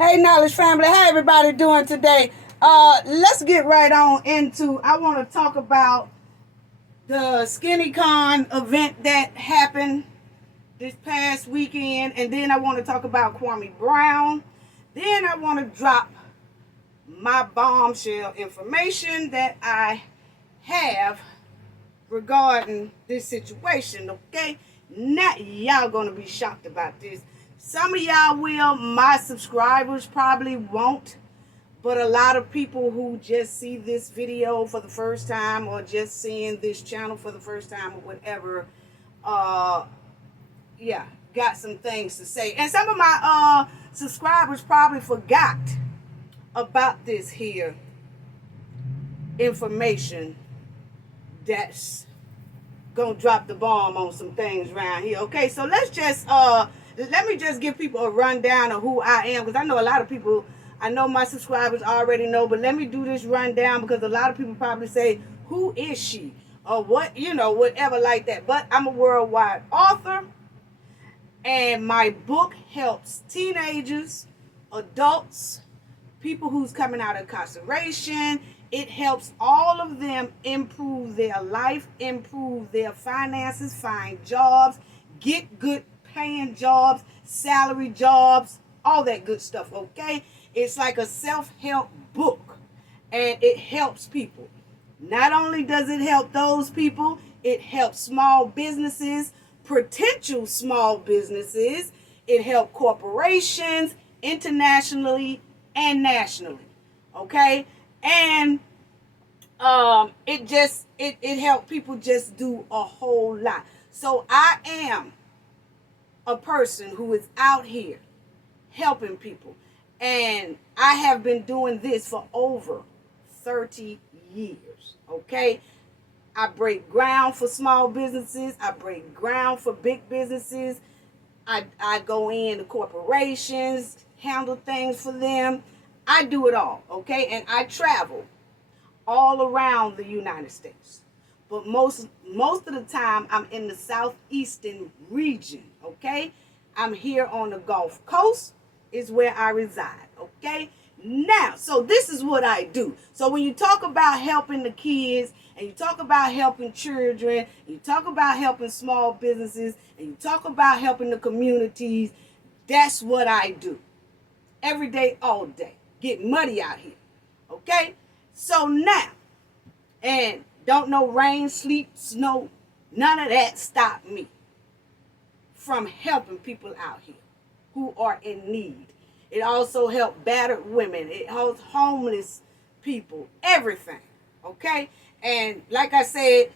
Hey, Knowledge family, how everybody doing today? Let's get right on into. I want to talk about the Skinny Con event that happened this past weekend, and then I want to talk about Kwame Brown. Then I want to drop my bombshell information that I have regarding this situation. Okay, not y'all gonna be shocked about this. Some of y'all will. My subscribers probably won't, but a lot of people who just see this video for the first time or just seeing this channel for the first time or whatever, uh yeah, got some things to say. And some of my subscribers probably forgot about this here information that's gonna drop the bomb on some things around here. Okay, so let me just give people a rundown of who I am, because I know a lot of people, I know my subscribers already know, but let me do this rundown because a lot of people probably say, who is she? Or what, whatever like that. But I'm a worldwide author, and my book helps teenagers, adults, people who's coming out of incarceration. It helps all of them improve their life, improve their finances, find jobs, get good paying jobs, salary jobs, all that good stuff, okay? It's like a self-help book, and it helps people. Not only does it help those people, it helps small businesses, potential small businesses. It helps corporations internationally and nationally, okay? And it helped people just do a whole lot. So I am a person who is out here helping people, and I have been doing this for over 30 years, okay? I break ground for small businesses, I break ground for big businesses. I go into corporations, handle things for them. I do it all, okay? And I travel all around the United States. But most of the time, I'm in the southeastern region, okay? I'm here on the Gulf Coast is where I reside, okay? Now, so this is what I do. So when you talk about helping the kids, and you talk about helping children, and you talk about helping small businesses, and you talk about helping the communities, that's what I do. Every day, all day. Get muddy out here, okay? So now, and don't know rain, sleet, snow, none of that stop me from helping people out here who are in need. It also helps battered women. It helps homeless people, everything, okay? And like I said,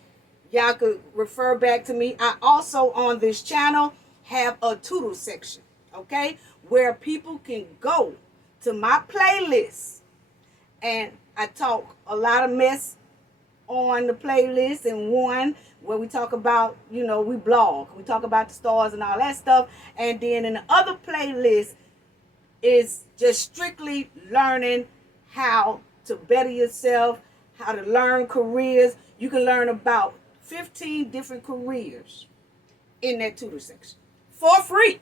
y'all could refer back to me. I also, on this channel, have a tutor section, okay, where people can go to my playlist, and I talk a lot of mess on the playlist, and one where we talk about, we blog, we talk about the stars and all that stuff. And then in the other playlist is just strictly learning how to better yourself, how to learn careers. You can learn about 15 different careers in that tutor section for free.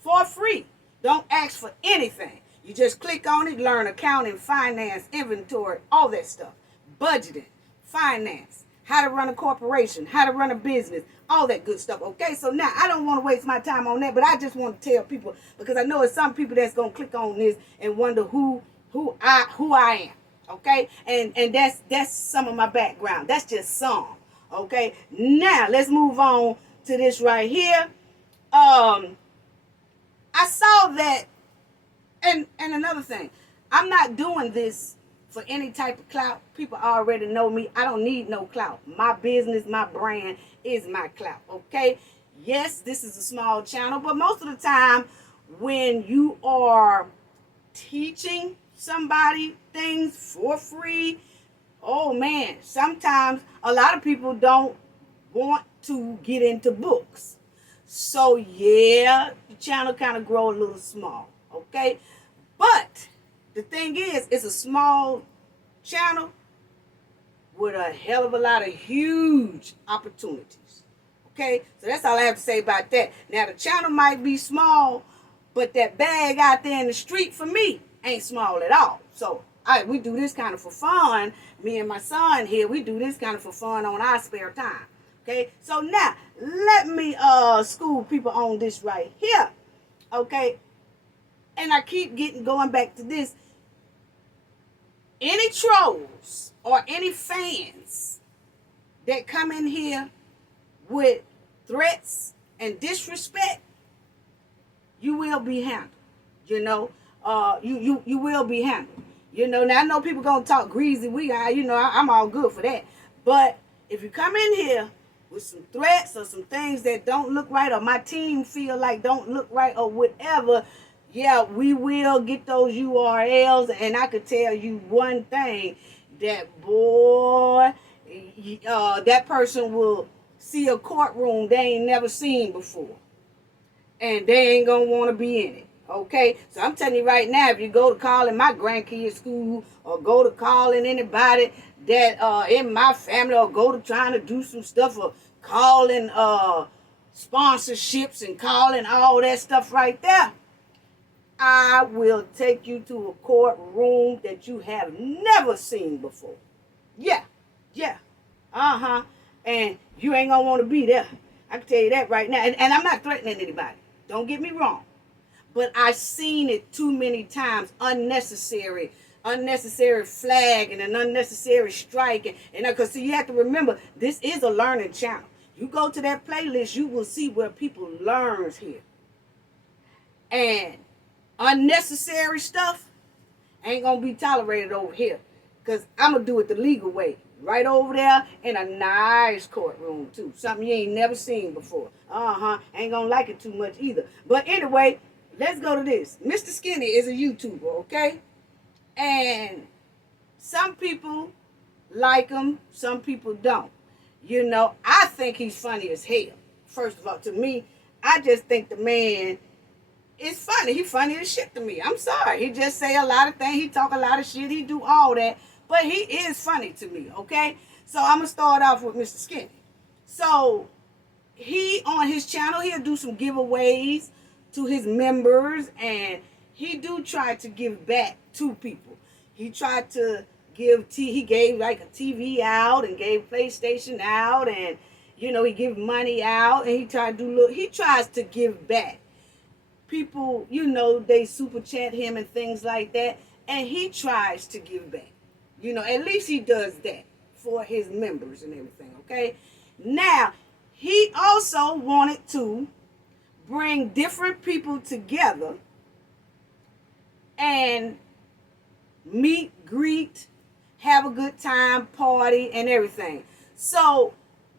For free. Don't ask for anything. You just click on it, learn accounting, finance, inventory, all that stuff. Budgeting, finance, how to run a corporation, how to run a business, all that good stuff. Okay, so now I don't want to waste my time on that, but I just want to tell people, because I know it's some people that's gonna click on this and wonder who I am. Okay, and that's some of my background. That's just some. Okay, now let's move on to this right here. I saw that, and another thing, I'm not doing this for any type of clout. People already know me. I don't need no clout. My business, my brand is my clout, okay? Yes, this is a small channel, but most of the time when you are teaching somebody things for free, oh man, sometimes a lot of people don't want to get into books. So yeah, the channel kind of grow a little small, okay? But the thing is, it's a small channel with a hell of a lot of huge opportunities. Okay, so that's all I have to say about that. Now the channel might be small, But that bag out there in the street for me ain't small at all. So we do this kind of for fun. Me and my son here, we do this kind of for fun on our spare time. Okay, so now let me school people on this right here. Okay, and I keep going back to this. Any trolls or any fans that come in here with threats and disrespect, you will be handled. You know, you will be handled. You know, now I know people gonna talk greasy. I'm all good for that. But if you come in here with some threats or some things that don't look right, or my team feel like don't look right, or whatever, yeah, we will get those URLs. And I could tell you one thing, that boy, that person will see a courtroom they ain't never seen before, and they ain't gonna want to be in it. Okay, so I'm telling you right now, if you go to calling my grandkids' school, or go to calling anybody that in my family, or go to trying to do some stuff, or calling sponsorships and calling all that stuff right there, I will take you to a courtroom that you have never seen before. Yeah, yeah, and you ain't gonna want to be there. I can tell you that right now. And I'm not threatening anybody. Don't get me wrong. But I've seen it too many times, unnecessary flag and an unnecessary strike. And because you have to remember, this is a learning channel. You go to that playlist, you will see where people learn here. And unnecessary stuff ain't going to be tolerated over here. Because I'm going to do it the legal way. Right over there in a nice courtroom, too. Something you ain't never seen before. Ain't going to like it too much either. But anyway, let's go to this. Mr. Skinny is a YouTuber, okay? And some people like him, some people don't. You know, I think he's funny as hell. First of all, to me, I just think the man is funny. He funny as shit to me. I'm sorry. He just say a lot of things. He talk a lot of shit. He do all that. But he is funny to me, okay? So I'm going to start off with Mr. Skinny. So he, on his channel, he'll do some giveaways to his members, and he do try to give back to people. He tried to he gave like a TV out, and gave PlayStation out, and you know, he give money out, and he tries to give back. People, you know, they super chat him and things like that, and he tries to give back. You know, at least he does that for his members and everything, okay? Now, he also wanted to bring different people together and meet, greet, have a good time, party, and everything. So,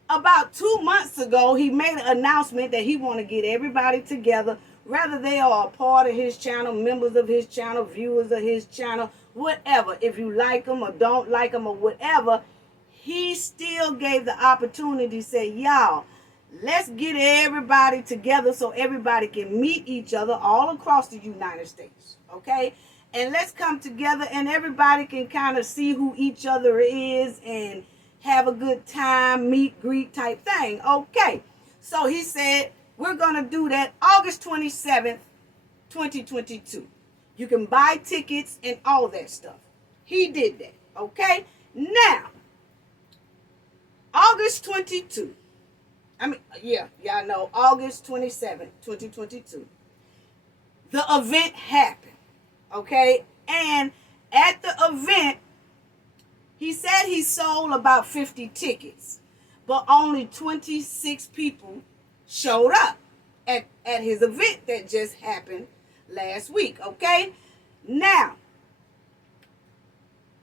about 2 months ago, he made an announcement that he want to get everybody together, whether they are a part of his channel, members of his channel, viewers of his channel, whatever. If you like him or don't like him or whatever, he still gave the opportunity to say, y'all, let's get everybody together so everybody can meet each other all across the United States, okay? And let's come together and everybody can kind of see who each other is and have a good time, meet, greet type thing, okay? So he said, we're going to do that August 27th, 2022. You can buy tickets and all that stuff. He did that, okay? Now, August 22. I know, August 27th, 2022. The event happened, okay? And at the event, he said he sold about 50 tickets, but only 26 people showed up at his event that just happened last week, okay? Now,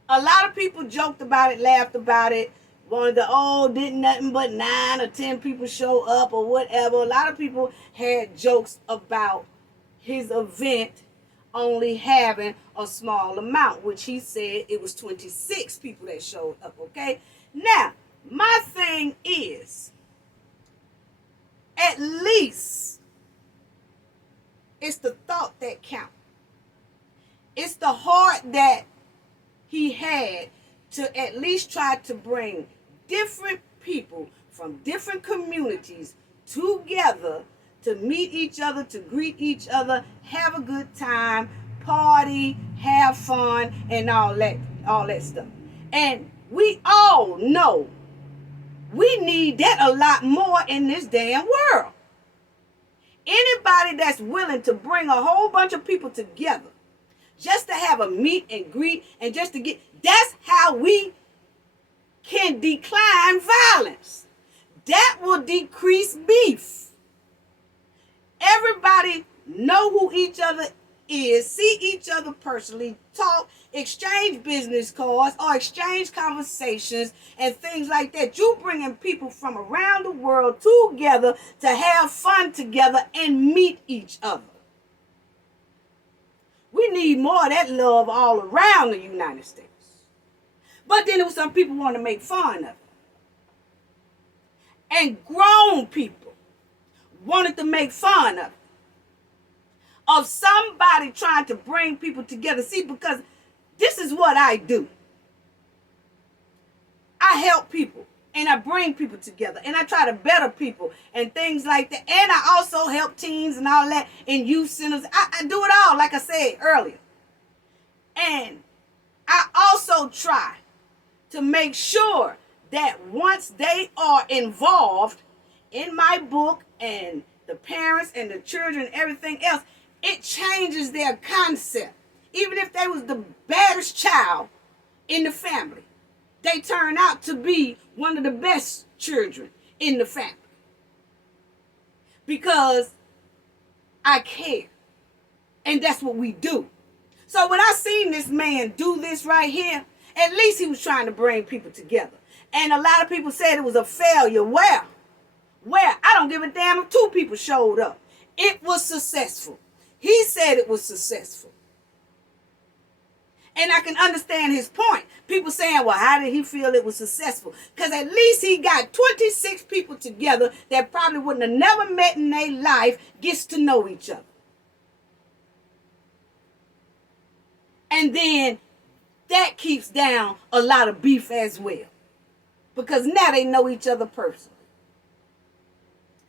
a lot of people joked about it, laughed about it, wanted to, didn't nothing but 9 or 10 people show up or whatever. A lot of people had jokes about his event only having a small amount, which he said it was 26 people that showed up, okay? Now, my thing is, at least it's the thought that counts. It's the heart that he had to at least try to bring different people from different communities together to meet each other, to greet each other, have a good time, party, have fun, and all that stuff. And we all know we need that a lot more in this damn world. Anybody that's willing to bring a whole bunch of people together just to have a meet and greet and just to get, that's how we can decline violence. That will decrease beef. Everybody know who each other is, see each other personally, talk, exchange business cards or exchange conversations and things like that. You bringing people from around the world together to have fun together and meet each other. We need more of that love all around the United States. But then there was some people want to make fun of it. And grown people wanted to make fun of it. Of somebody trying to bring people together. See, because this is what I do. I help people and I bring people together and I try to better people and things like that. And I also help teens and all that in youth centers. I do it all, like I said earlier. And I also try to make sure that once they are involved in my book and the parents and the children and everything else, it changes their concept. Even if they was the baddest child in the family, they turn out to be one of the best children in the family. Because I care. And that's what we do. So when I seen this man do this right here, at least he was trying to bring people together. And a lot of people said it was a failure. Where? I don't give a damn if 2 people showed up. It was successful. He said it was successful. And I can understand his point. People saying, well, how did he feel it was successful? Because at least he got 26 people together that probably wouldn't have never met in their life, gets to know each other. And then that keeps down a lot of beef as well. Because now they know each other personally.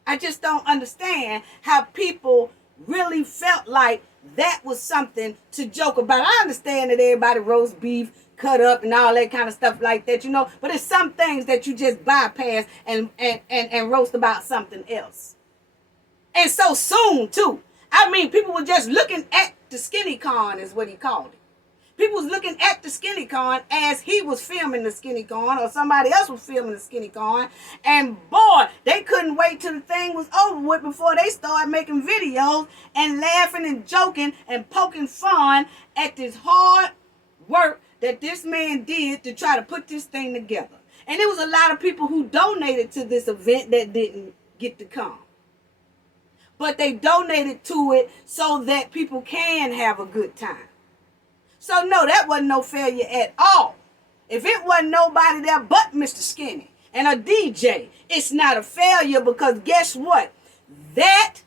I just don't understand how people really felt like that was something to joke about. I understand that everybody roast beef, cut up, and all that kind of stuff like that, but it's some things that you just bypass and roast about something else. And so soon, too. I mean, people were just looking at the skinny con, is what he called it. People was looking at the skinny con as he was filming the skinny con or somebody else was filming the skinny con. And boy, they couldn't wait till the thing was over with before they started making videos and laughing and joking and poking fun at this hard work that this man did to try to put this thing together. And there was a lot of people who donated to this event that didn't get to come. But they donated to it so that people can have a good time. So no, that wasn't no failure at all. If it wasn't nobody there but Mr. Skinny and a DJ, it's not a failure because guess what? That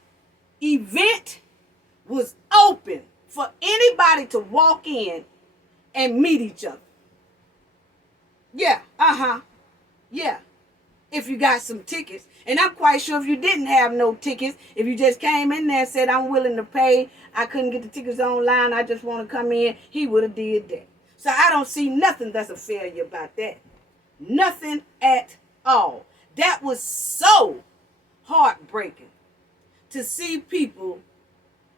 event was open for anybody to walk in and meet each other. Yeah, yeah. If you got some tickets. And I'm quite sure if you didn't have no tickets, if you just came in there and said, I'm willing to pay, I couldn't get the tickets online, I just want to come in, he would have did that. So I don't see nothing that's a failure about that. Nothing at all. That was so heartbreaking to see people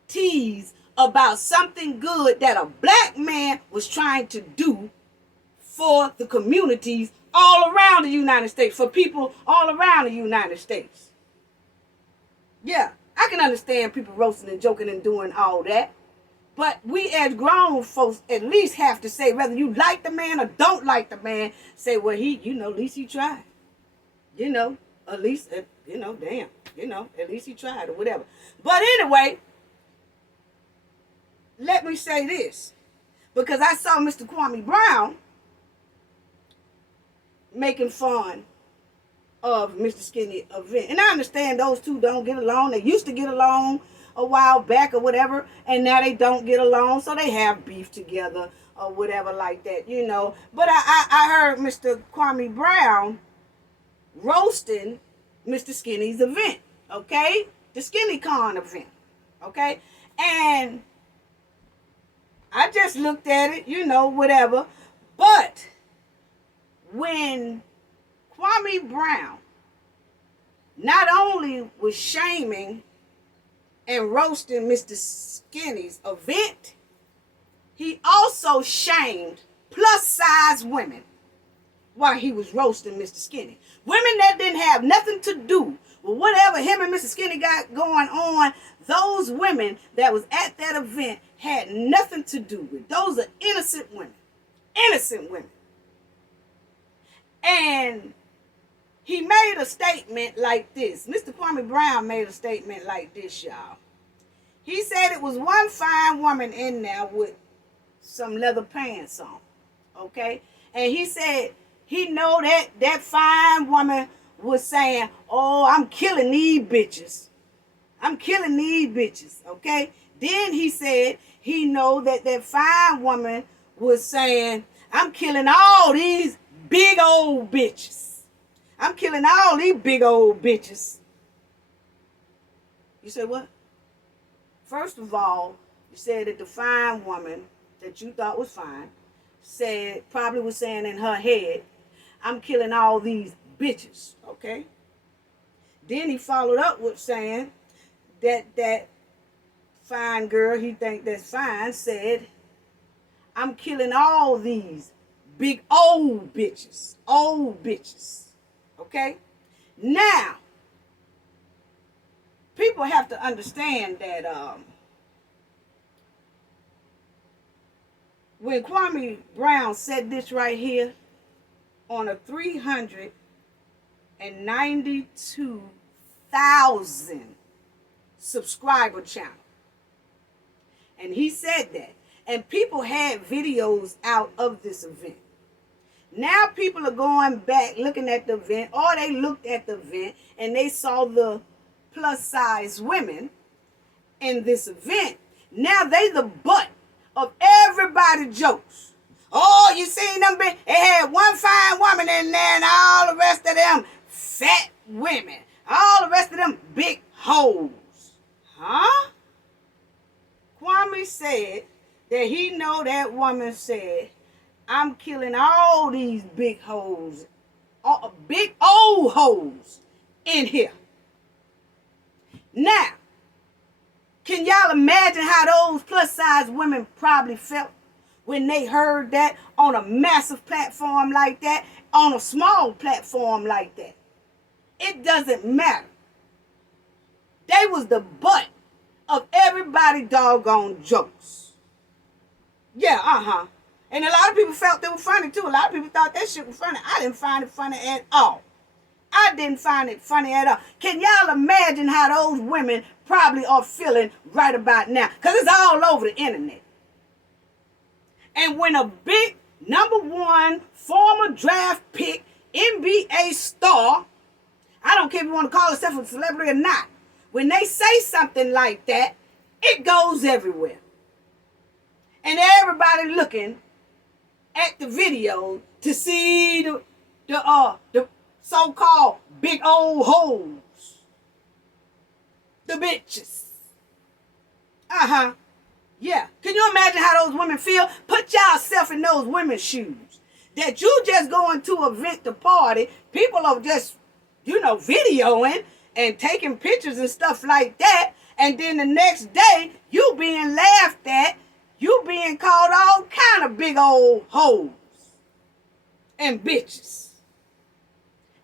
tease about something good that a black man was trying to do for the communities all around the United States, for people all around the United States. Yeah, I can understand people roasting and joking and doing all that. But we as grown folks at least have to say, whether you like the man or don't like the man, say, well, at least he tried. At least, damn, at least he tried or whatever. But anyway, let me say this. Because I saw Mr. Kwame Brown making fun of Mr. Skinny event. And I understand those two don't get along. They used to get along a while back or whatever, and now they don't get along, so they have beef together or whatever like that, But I heard Mr. Kwame Brown roasting Mr. Skinny's event, okay? the Skinny Con event, okay? And I just looked at it, whatever. But when Kwame Brown not only was shaming and roasting Mr. Skinny's event, he also shamed plus-size women while he was roasting Mr. Skinny. Women that didn't have nothing to do with whatever him and Mr. Skinny got going on, those women that was at that event had nothing to do with. Those are innocent women. Innocent women. And he made a statement like this. Mr. Kwame Brown made a statement like this, y'all. He said it was one fine woman in there with some leather pants on, okay? And he said he know that fine woman was saying, oh, I'm killing these bitches. I'm killing these bitches, okay? Then he said he know that fine woman was saying, I'm killing all these big old bitches. I'm killing all these big old bitches. You said what? First of all, you said that the fine woman that you thought was fine probably was saying in her head, I'm killing all these bitches, okay? Then he followed up with saying that fine girl, he think that's fine, said, I'm killing all these big old bitches, okay? Now, people have to understand that when Kwame Brown said this right here on a 392,000 subscriber channel, and he said that, and people had videos out of this event. Now people are going back looking at the event, or they looked at the event and they saw the plus size women in this event. Now they the butt of everybody's jokes. Oh, you seen them? They had one fine woman in there and all the rest of them fat women. All the rest of them big hoes. Huh? Kwame said that he know that woman said, I'm killing all these big hoes, big old hoes in here. Now, can y'all imagine how those plus size women probably felt when they heard that on a massive platform like that, on a small platform like that? It doesn't matter. They was the butt of everybody doggone jokes. Yeah, And a lot of people felt they were funny too. A lot of people thought that shit was funny. I didn't find it funny at all. I didn't find it funny at all. Can y'all imagine how those women probably are feeling right about now? Because it's all over the internet. And when a big #1 former draft pick NBA star, I don't care if you want to call yourself a celebrity or not, when they say something like that, it goes everywhere. And everybody looking at the video to see the so-called big old hoes. The bitches. Yeah. Can you imagine how those women feel? Put yourself in those women's shoes. That you just going to an event to party. People are just, videoing and taking pictures and stuff like that. And then the next day, you being laughed at. You being called all kind of big old hoes and bitches.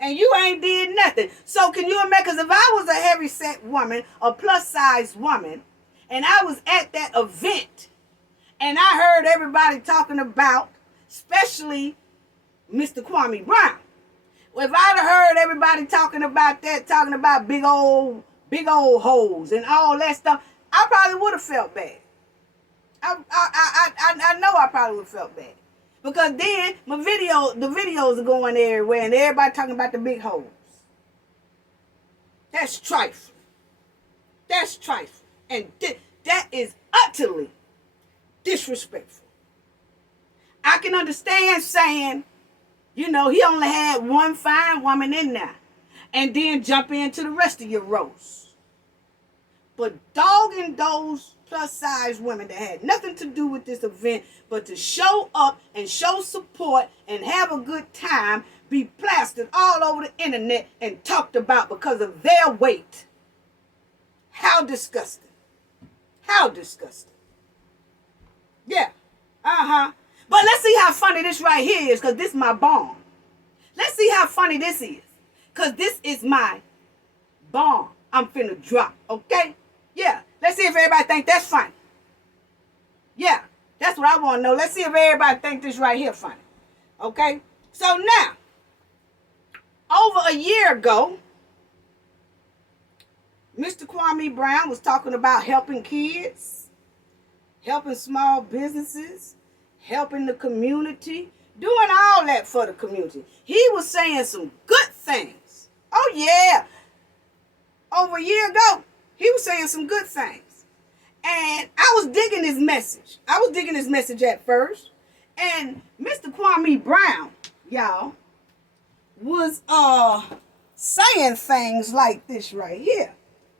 And you ain't did nothing. So can you imagine? Because if I was a heavy-set woman, a plus-size woman, and I was at that event, and I heard everybody talking about, especially Mr. Kwame Brown. Well, if I'd have heard everybody talking about that, talking about big old hoes and all that stuff, I probably would have felt bad. I know I probably would have felt bad. Because then the videos are going everywhere and everybody talking about the big hoes. That's trifling. That's trifling. And that is utterly disrespectful. I can understand saying, he only had one fine woman in there. And then jump into the rest of your roast. but dogging those plus size women that had nothing to do with this event but to show up and show support and have a good time, be plastered all over the internet and talked about because of their weight. How disgusting. How disgusting. Yeah. But let's see how funny this right here is, because this is my bomb. Let's see how funny this is, because this is my bomb I'm finna drop, okay? Yeah. Let's see if everybody think that's funny. Yeah. That's what I want to know. Let's see if everybody think this right here funny. Okay? So now, over a year ago, Mr. Kwame Brown was talking about helping kids, helping small businesses, helping the community, doing all that for the community. He was saying some good things. Oh, yeah. Over a year ago, he was saying some good things. And I was digging his message. I was digging his message at first. And Mr. Kwame Brown, y'all, was saying things like this right here.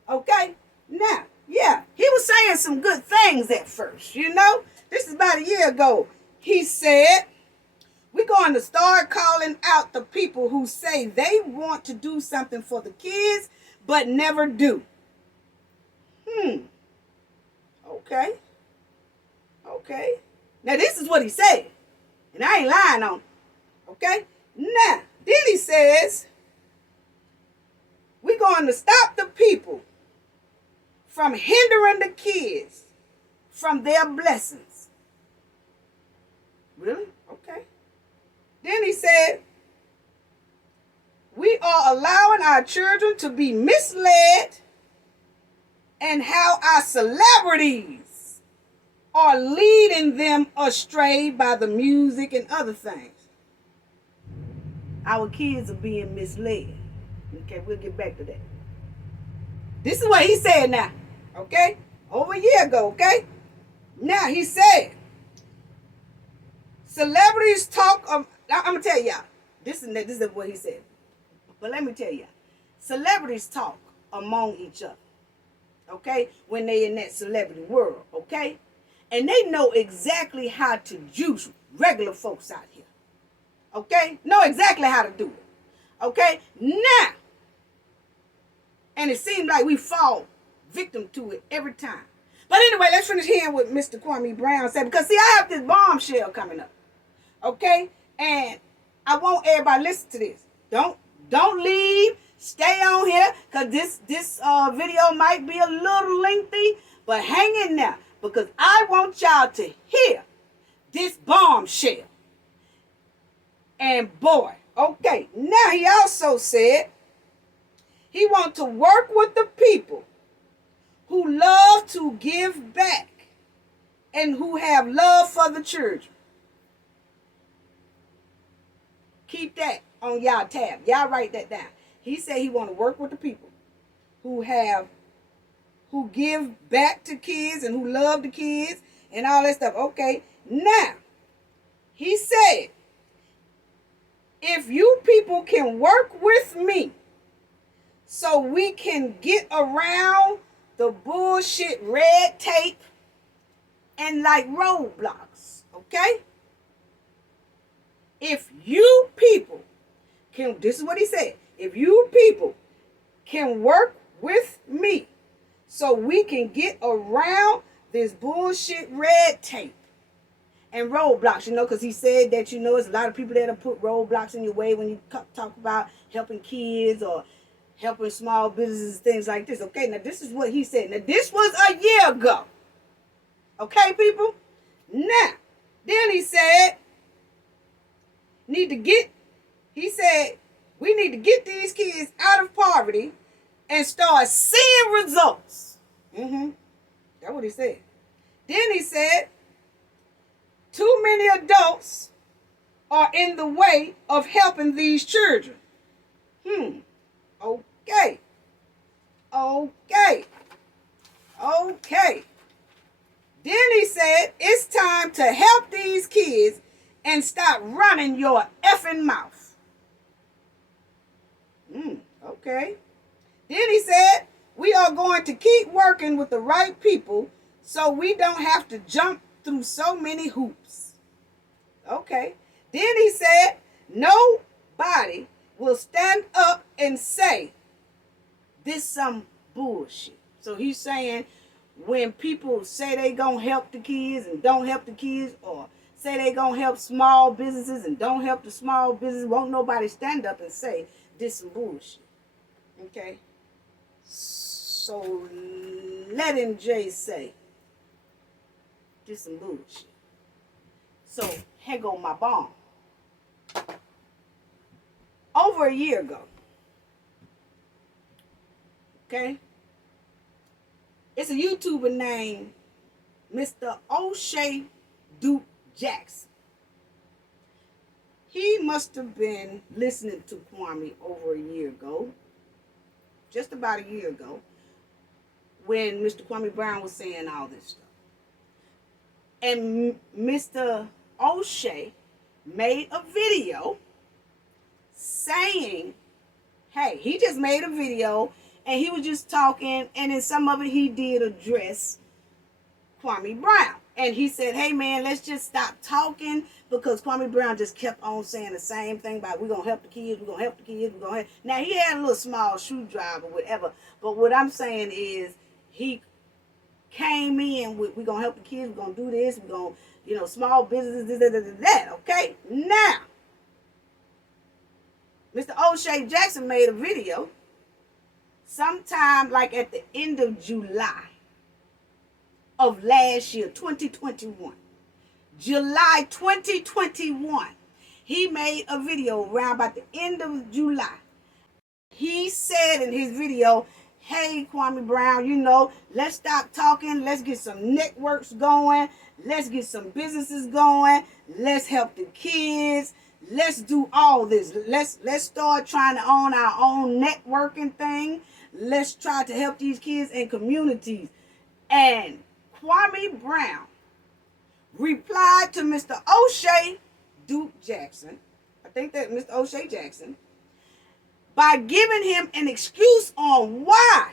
Okay? Now, yeah, he was saying some good things at first, you know? This is about a year ago. He said, we're going to start calling out the people who say they want to do something for the kids, but never do. Okay. Okay. Now, this is what he said. And I ain't lying on him. Okay? Now, then he says, we're going to stop the people from hindering the kids from their blessings. Really? Okay. Then he said, we are allowing our children to be misled, and how our celebrities are leading them astray by the music and other things. Our kids are being misled. Okay, we'll get back to that. This is what he said now. Okay? Over a year ago, okay? Now he said, celebrities talk of, I'm going to tell y'all, this is what he said. But let me tell y'all, celebrities talk among each other. Okay? When they in that celebrity world, okay? And they know exactly how to juice regular folks out here. Okay? Know exactly how to do it. Okay? Now, and it seems like we fall victim to it every time. But anyway, let's finish hearing what Mr. Kwame Brown said, because see, I have this bombshell coming up. Okay? And I want everybody to listen to this. Don't leave. Stay on here, because this video might be a little lengthy, but hang in there, because I want y'all to hear this bombshell. And boy, okay, now he also said he wants to work with the people who love to give back and who have love for the children. Keep that on y'all tab. Y'all write that down. He said he want to work with the people who give back to kids and who love the kids and all that stuff. Okay, now, he said, if you people can work with me so we can get around the bullshit red tape and like roadblocks, okay? If you people can, this is what he said, if you people can work with me so we can get around this bullshit red tape and roadblocks, you know, because he said that, you know, it's a lot of people that'll put roadblocks in your way when you talk about helping kids or helping small businesses, things like this. Okay, now this is what he said. Now, this was a year ago. Okay, people? Now, then he said, we need to get these kids out of poverty and start seeing results. That's what he said. Then he said, too many adults are in the way of helping these children. Okay. Then he said, it's time to help these kids and stop running your effing mouth. Okay. Then he said, We are going to keep working with the right people so we don't have to jump through so many hoops. Okay. Then he said, nobody will stand up and say, this some bullshit. So he's saying when people say they gonna help the kids and don't help the kids, or say they gonna help small businesses and don't help the small business, won't nobody stand up and say this some bullshit. Okay? So let MJ say this some bullshit. So here go my bomb. Over a year ago, okay, it's a YouTuber named Mr. O'Shea Duke Jackson. He must have been listening to Kwame over a year ago, just about a year ago, when Mr. Kwame Brown was saying all this stuff. And Mr. O'Shea made a video saying, hey, he just made a video and he was just talking, and in some of it he did address Kwame Brown. And he said, hey man, let's just stop talking, because Kwame Brown just kept on saying the same thing about we're going to help the kids, we're going to help the kids, we're going to help. Now he had a little small shoe drive or whatever, but what I'm saying is he came in with we're going to help the kids, we're going to do this, we're going to, small businesses, that, okay? Now, Mr. O'Shea Jackson made a video sometime like at the end of July of last year, 2021. July 2021. He made a video around about the end of July. He said in his video, hey, Kwame Brown, let's stop talking. Let's get some networks going. Let's get some businesses going. Let's help the kids. Let's do all this. Let's start trying to own our own networking thing. Let's try to help these kids and communities. And Kwame Brown replied to Mr. O'Shea Duke Jackson, I think that Mr. O'Shea Jackson, by giving him an excuse on why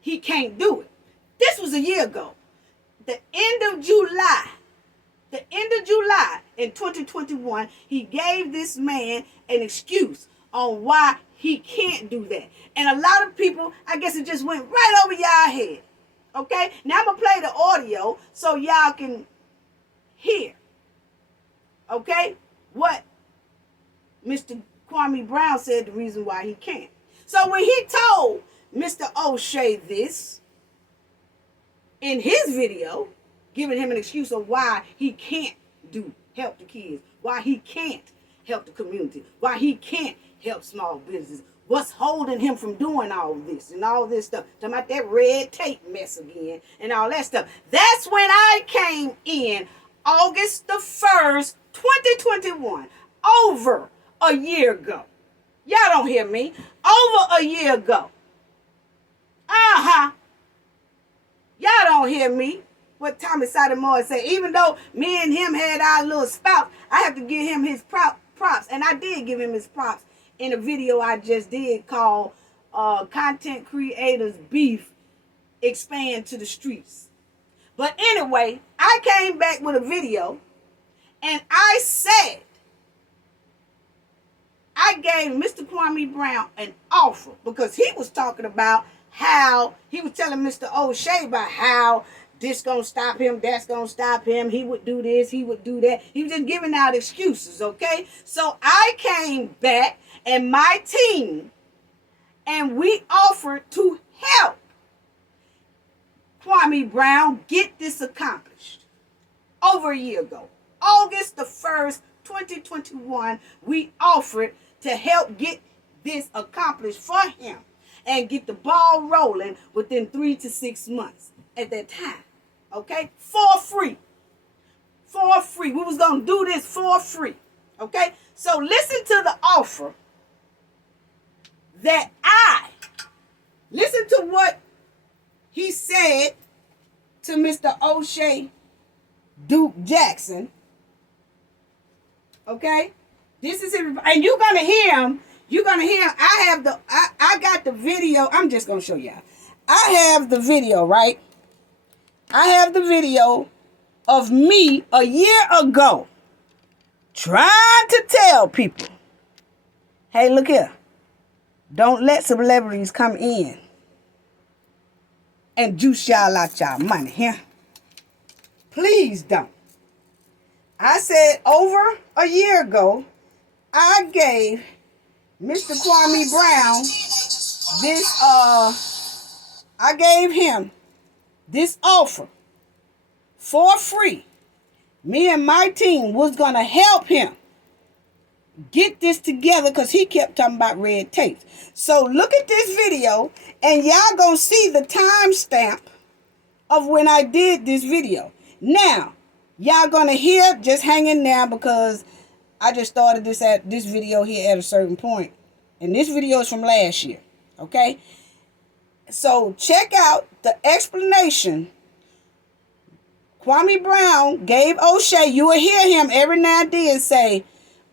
he can't do it. This was a year ago. The end of July in 2021, he gave this man an excuse on why he can't do that. And a lot of people, I guess it just went right over y'all head. Okay? Now I'm going to play the audio so y'all can hear, okay, what Mr. Kwame Brown said the reason why he can't. So when he told Mr. O'Shea this in his video, giving him an excuse of why he can't help the kids, why he can't help the community, why he can't help small businesses, what's holding him from doing all this and all this stuff, talking about that red tape mess again and all that stuff. That's when I came in August the 1st, 2021, over a year ago. Y'all don't hear me. Over a year ago. Y'all don't hear me. What Tommy Sotomayor said, even though me and him had our little spout, I have to give him his props. And I did give him his props in a video I just did called Content Creators Beef Expand to the Streets. But anyway, I came back with a video and I said, I gave Mr. Kwame Brown an offer because he was talking about how, he was telling Mr. O'Shea about how this gonna stop him, that's gonna stop him, he would do this, he would do that. He was just giving out excuses, okay? So I came back and my team, and we offered to help Kwame Brown get this accomplished over a year ago. August the 1st, 2021, we offered to help get this accomplished for him and get the ball rolling within 3 to 6 months at that time. Okay? For free. For free. We was going to do this for free. Okay? So listen to the offer that listen to what he said to Mr. O'Shea Duke Jackson. Okay? This is it. And you're going to hear him. You're going to hear him. I got the video. I'm just going to show y'all. I have the video, right? I have the video of me a year ago trying to tell people, hey, look here. Don't let celebrities come in and juice y'all out y'all money here. Please don't. I said over a year ago, I gave Mr. Kwame Brown I gave him this offer for free. Me and my team was going to help him get this together because he kept talking about red tape. So look at this video and y'all going to see the timestamp of when I did this video. Now, y'all going to hear, just hang in there because I just started this video here at a certain point. And this video is from last year. Okay? So check out the explanation Kwame Brown gave O'Shea. You will hear him every now and then say,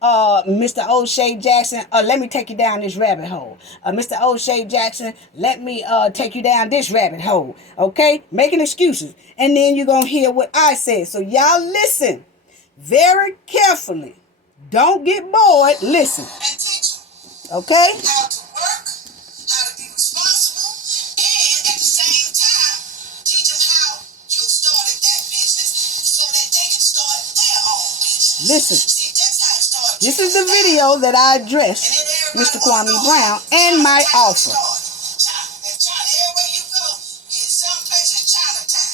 Mr. O'Shea Jackson, let me take you down this rabbit hole. Mr. O'Shea Jackson, let me take you down this rabbit hole. Okay? Making excuses. And then you're going to hear what I said. So y'all listen very carefully. Don't get bored. Listen. Okay? How to work, how to be responsible, and at the same time, teach them how you started that business so that they can start their own business. Listen. See, that's how it started. This is the video that I addressed Mr. Kwame Brown and my offer. Everywhere you go, in some places, Chinatown.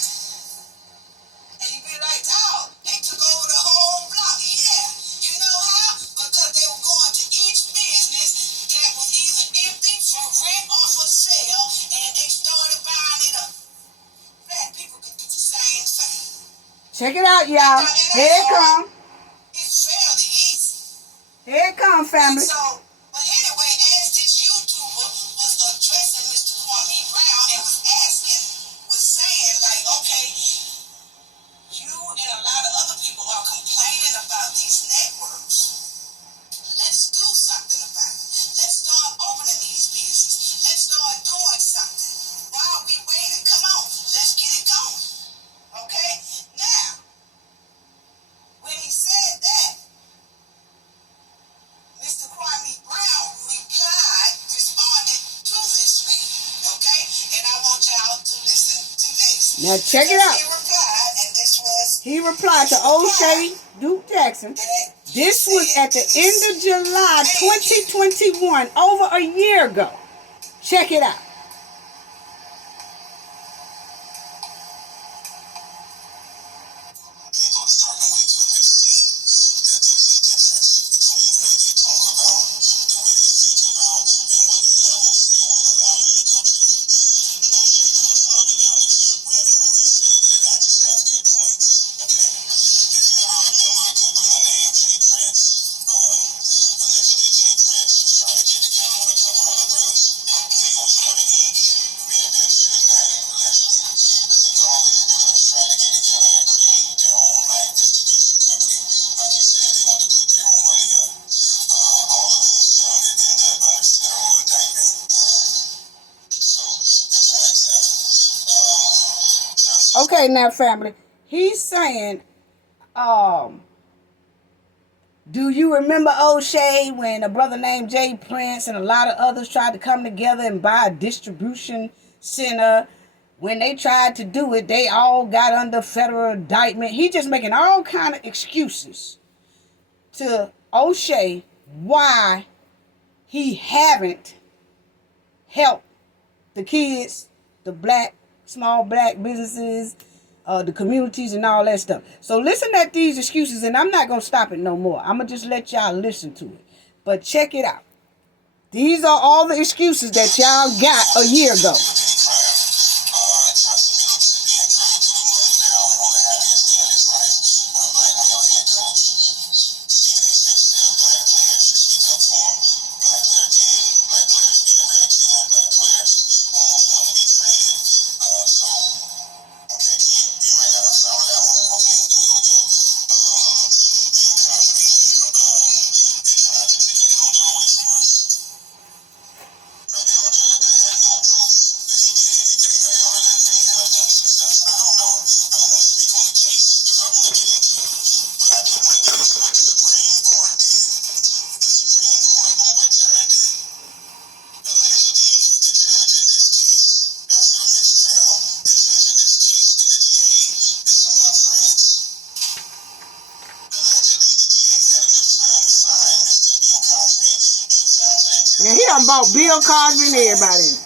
And you be like, oh, they took over the whole block. Yeah. You know how? Because they were going to each business that was either empty for rent or for sale, and they started buying it up. Black people can do the same thing. Check it out, y'all. Here it come. It's fairly easy. Here it come, family. So, but anyway, as this YouTuber was addressing Mr. Kwame Brown and was saying, like, okay, you and a lot of other people are complaining about these networks. Let's do something about it. Let's start opening these businesses. Let's start doing something. While we waiting, come on, let's get it going. Okay? Now, when he said that, Mr. Kwame Brown responded to this video. Okay? And I want y'all to listen to this. Now check it out. He replied to O'Shea Duke Jackson. This was at the end of July 2021, over a year ago. Check it out. Okay, now family, he's saying, do you remember O'Shea when a brother named Jay Prince and a lot of others tried to come together and buy a distribution center? When they tried to do it, they all got under federal indictment. He just making all kind of excuses to O'Shea why he haven't helped the kids, the small black businesses, the communities and all that stuff. So listen at these excuses, and I'm not going to stop it no more. I'm going to just let y'all listen to it. But check it out. These are all the excuses that y'all got a year ago. talking about Bill Cosby and everybody.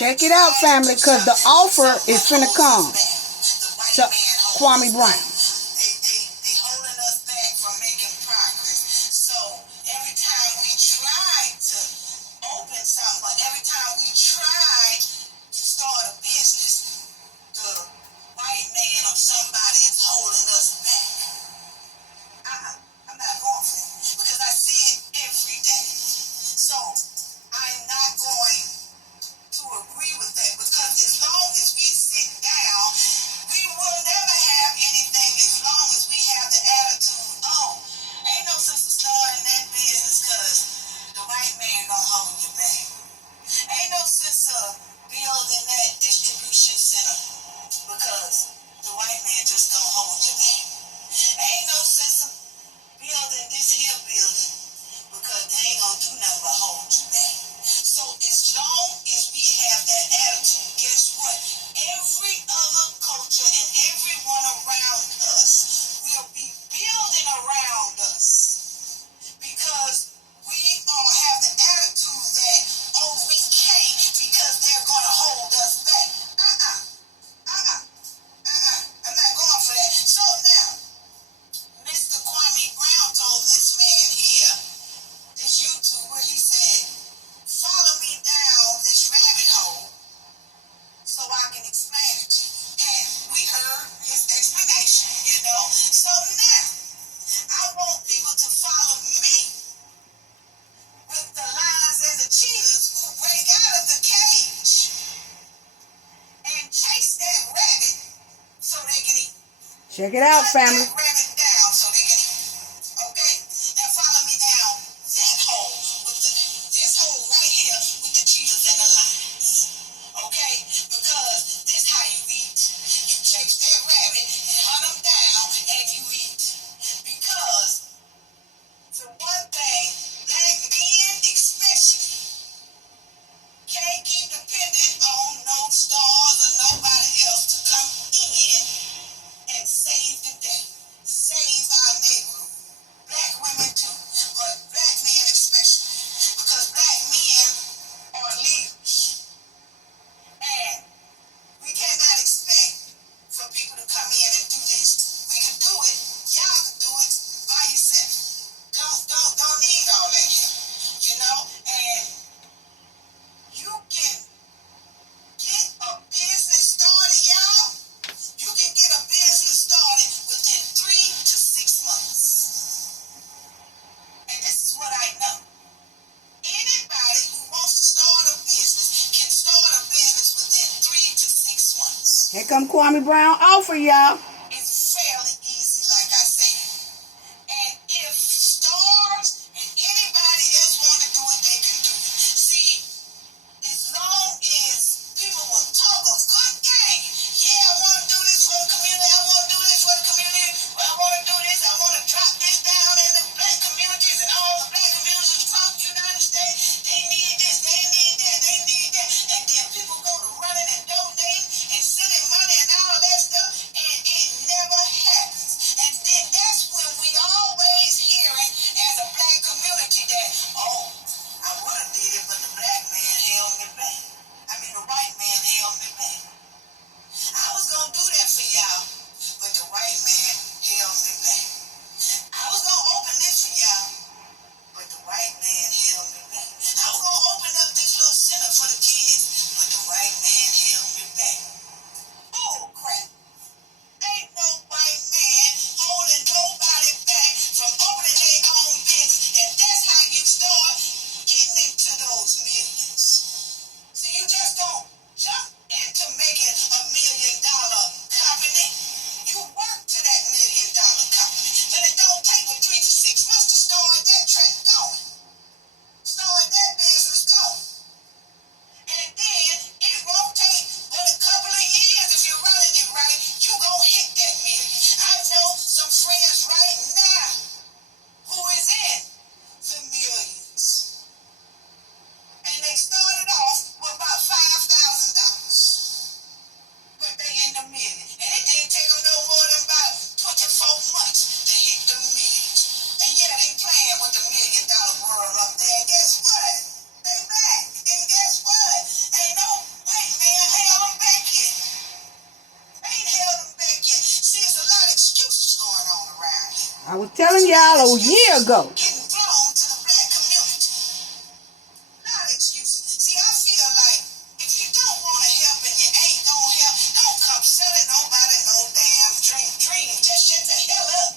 Check it out, family, because the offer is finna come to Kwame Brown. They holding us back from making progress. So every time we try to open something, or every time we try to start a business, the white man or somebody is holding us back. I'm not going for it because I see it every day. So I'm not going to agree with that, because as long as we sit down, we will never have anything Check it out, family. Here come Kwame Brown offer, y'all. It's fairly easy, like I said. And if stars and anybody else want to do it, they can do it. See, as long as people will talk a good game, yeah, I want to do this for the community, I want to do this for the community, I want to do this, I want to drop this down in the black communities and all the black communities across the United States. They need this, they need that, they need that. And then people go to running and donating and sending money and all that stuff, and it never happens. And then that's when we always hear it as a black community that, oh, I would have did it, but the black man held me back. I mean, the white man held me back. I was going to do that for y'all, but the white man held me back. I was going to open this for y'all, but the white man held me back. I was going to open up this little center for the kids, but the white man held me back. Oh, crap. Ain't no white man holding nobody back from opening their own business, and that's how you start getting into those millions. So you just don't jump into making $1 million company. You work to that $1 million company, but it don't take but 3 to 6 months to start that track going, start that business going. And then it won't take but a couple of years if you're running it right, you gon' hit that million. I know some friends right now who is in the millions. And they started off with about $5,000. But they in the million. And it didn't take them no more than about 24 months to hit the millions. And yeah, they playing with the $1 million world up there. And guess what? They black. And guess what? Ain't no white man held them back yet. Ain't held them back yet. See, there's a lot of excuses going on around here. I was telling y'all a year ago. Getting thrown to the black community. Not excuses. See, I feel like if you don't want to help and you ain't gonna help, don't come selling nobody no damn dream. Just shut the hell up.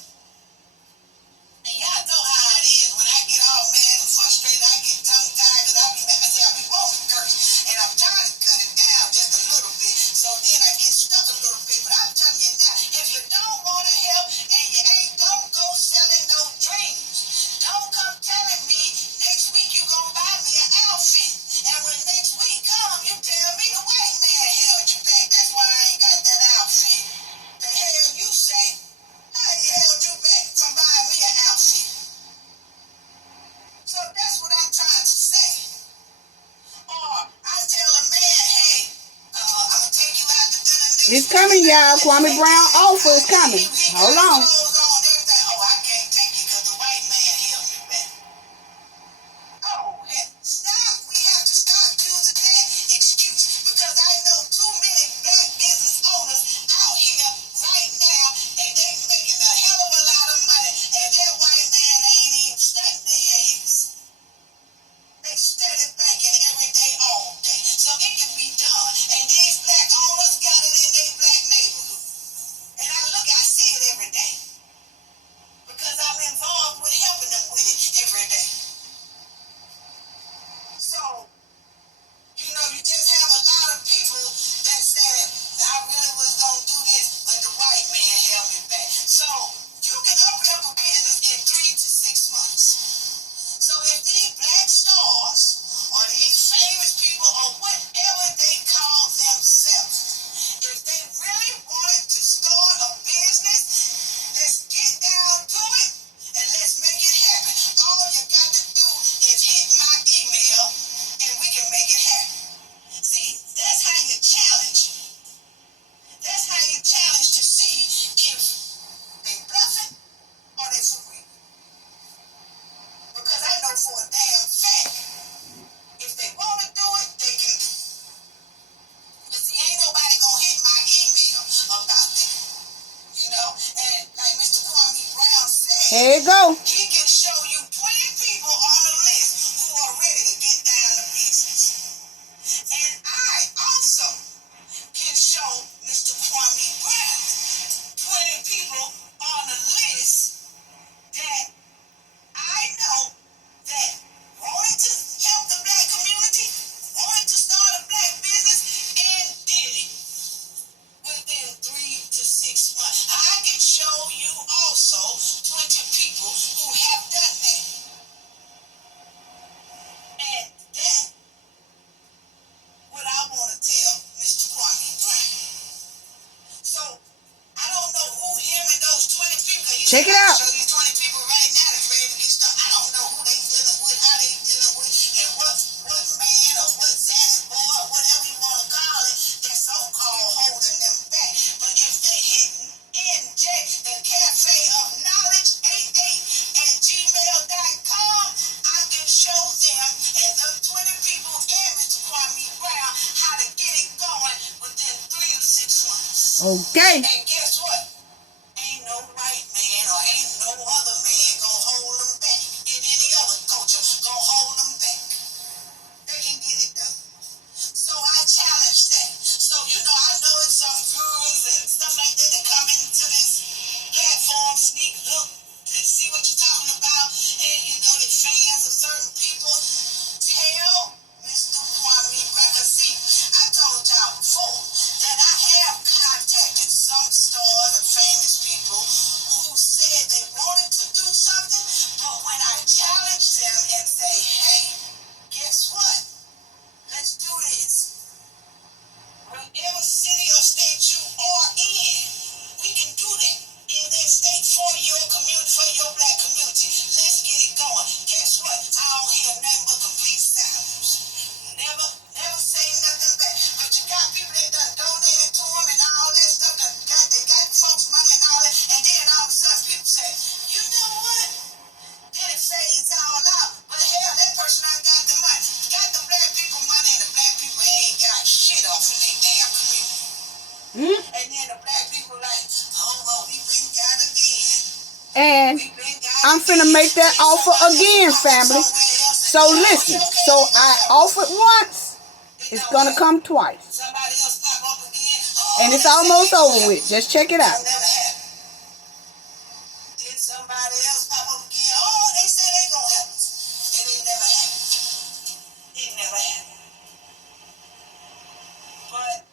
And y'all know how it is. When I get all mad and frustrated, I get tongue-tied because I be wanting to curse. And I'm trying to cut it down just a little bit, so then I get stuck a little bit. But I'm telling you now, if you don't want to help and you ain't, don't go selling no dreams. Don't come telling me next week you gonna buy me an outfit. And when next week come, you tell me the white man held you back. That's why I ain't got that outfit. The hell you say? How he held you back from buying me an outfit? So that's what I'm trying to say. Or I tell a man, hey, I'm gonna take you out to dinner next It's week. coming, y'all. Kwame Brown offer is coming. Hold on. Oh, I can't take you because the white man held me back. Oh, heck, stop. We have to stop using that excuse because I know too many black business owners out here right now and they making a hell of a lot of money and their white man ain't even studying their ass. They study banking every day, all day. So it can be done. And these black owners got it in their black neighborhood. And I see it every day. go. He can show you 20 people on the list who are ready to get down to business. And I also can show Mr. Kwame Brown 20 people on the list that I know that wanted to help the black community, wanted to start a black business, and did it within 3 to 6 months. I can show you also 20 people who have done that. And that what I want to tell Mr. Kwame Brown. So I don't know who him and those 20 people. Check it out. Show you 20 people right now that's ready to get started. I don't know who they dealing with, how they dealing with, and what man or what Zanny boy or whatever you want to call it that's so-called holding them back. But if they hitting NJ, the Cafe of Knowledge 88 at gmail.com, I can show them and the 20 people and Mr. Kwame Brown how to get it going within 3 to 6 months. Okay. And guess what? Ain't no white man or ain't no other man gonna hold them back. In any other culture, gonna hold them back. They can get it done. So I challenge that. So, I know it's some gurus and stuff like that that come into this platform, sneak look, and see what you're talking about. And they fans of certain people. Tell Mr. Kwame Brown. Cause see, I told y'all before that I have contacted some stars and famous people who said they wanted to do something, but when I challenge them and say, hey, guess what? Let's do this. Whatever city or state you are in, we can do that. In that state for your community, for your black community. Let's get it going. Guess what? I don't hear nothing but complete silence. Never say nothing back. But you got people that done donated to them and all that stuff. They got folks money and all that. And then all of a sudden people say, you know what? Then it fades all out. But hell, that person ain't got the money. Got the black people money and the black people ain't got shit off of their damn community. And then the black people like, oh, well, we been got again. And I'm finna make that offer again, family. So listen, so I offered once, it's gonna come twice. Somebody else pop up again. And it's almost over with. Just check it out. Did somebody else pop up again? Oh, they say they gonna help us. And it never happened. It never happened. But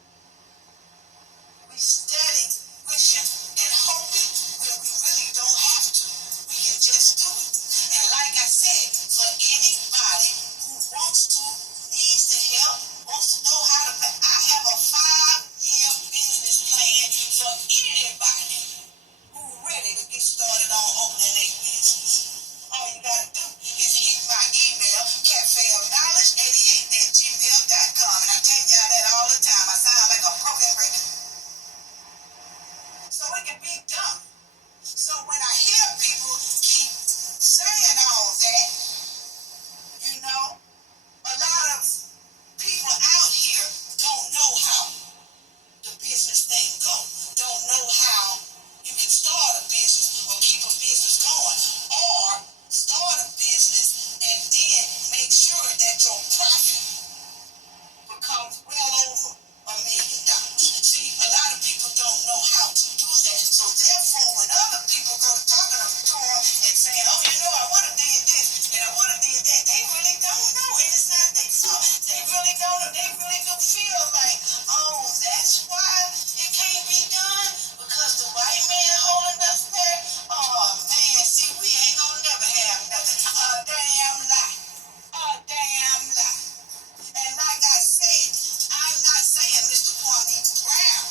we steady wishing and hoping when we really don't have to. We can just do it. And like I said, for anybody who wants to, needs to help, wants to know how to play, I have a 5-year business plan for anybody who ready to get started on opening their business. All you gotta do is hit my email, cafeofknowledge88@gmail.com. And I tell y'all that all the time. I sound like a broken record. So it can be done. So when I hear people keep saying all that, a lot of people out here don't know how the business thing goes. Don't know how you can start a business or keep a business going, or start a business and then make sure that your profit becomes well over $1 million. See, a lot of people don't know how to do that. So therefore, when other people go talking to them and saying, oh, I would have did this and I would have did that, they really don't know, and it's not their fault. They really don't. They really do feel like, oh, that's why it can't be done, because the white man holding us back. Oh man, see, we ain't gonna never have nothing. A damn lie. A damn lie. And like I said, I'm not saying Mr. Kwame Brown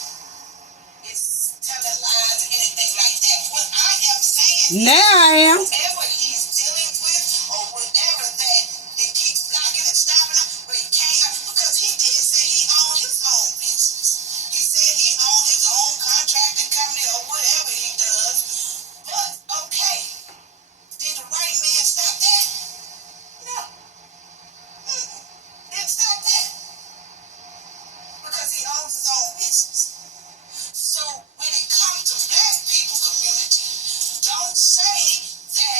is telling lies or anything like that. What I am saying is, Now I am. whatever he's dealing with or whatever that they keep blocking and stopping him, but he can't, because he did say he owned his own business. He said he owned his own contracting company or whatever he does. But okay, did the white man stop that? No. Didn't stop that. Because he owns his own business. So when it comes to black people community, don't say that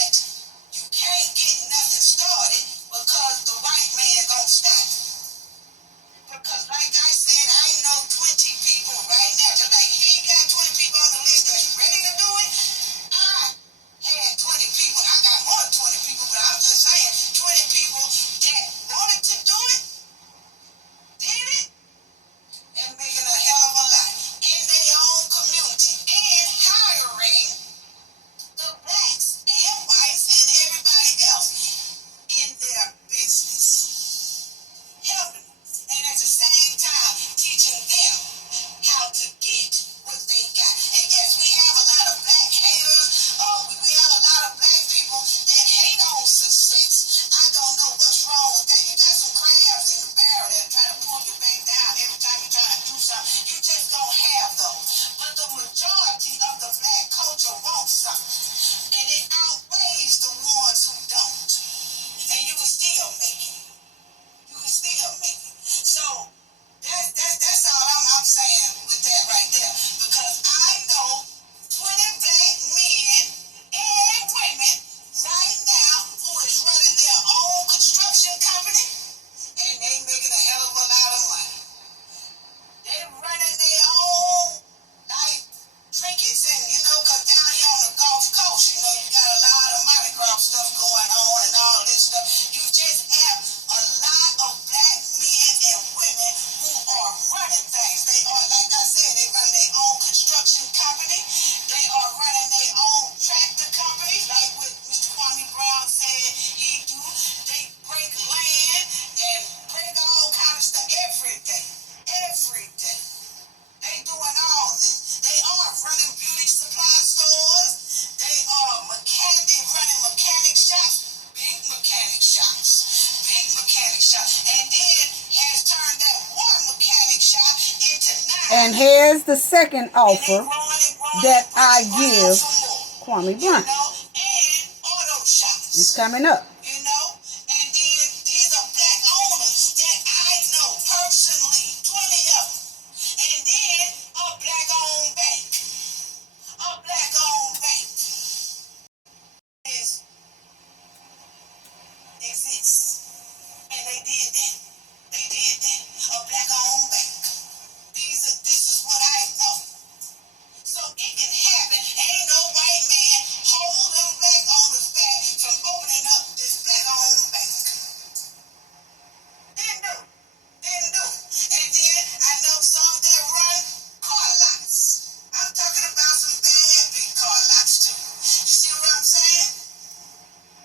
And here's the second offer that I give Kwame Blunt. It's coming up. You know, and then these are black owners that I know personally, 20 of them. And then a black-owned bank. A black-owned bank exists. And they did that. They did that. A black-owned bank. This is what I know. So it can happen. Ain't no white man hold them black owners back from opening up this black-owned bank. Didn't do. Didn't do. And then I know some that run car lots. I'm talking about some bad big car lots too. You see what I'm saying?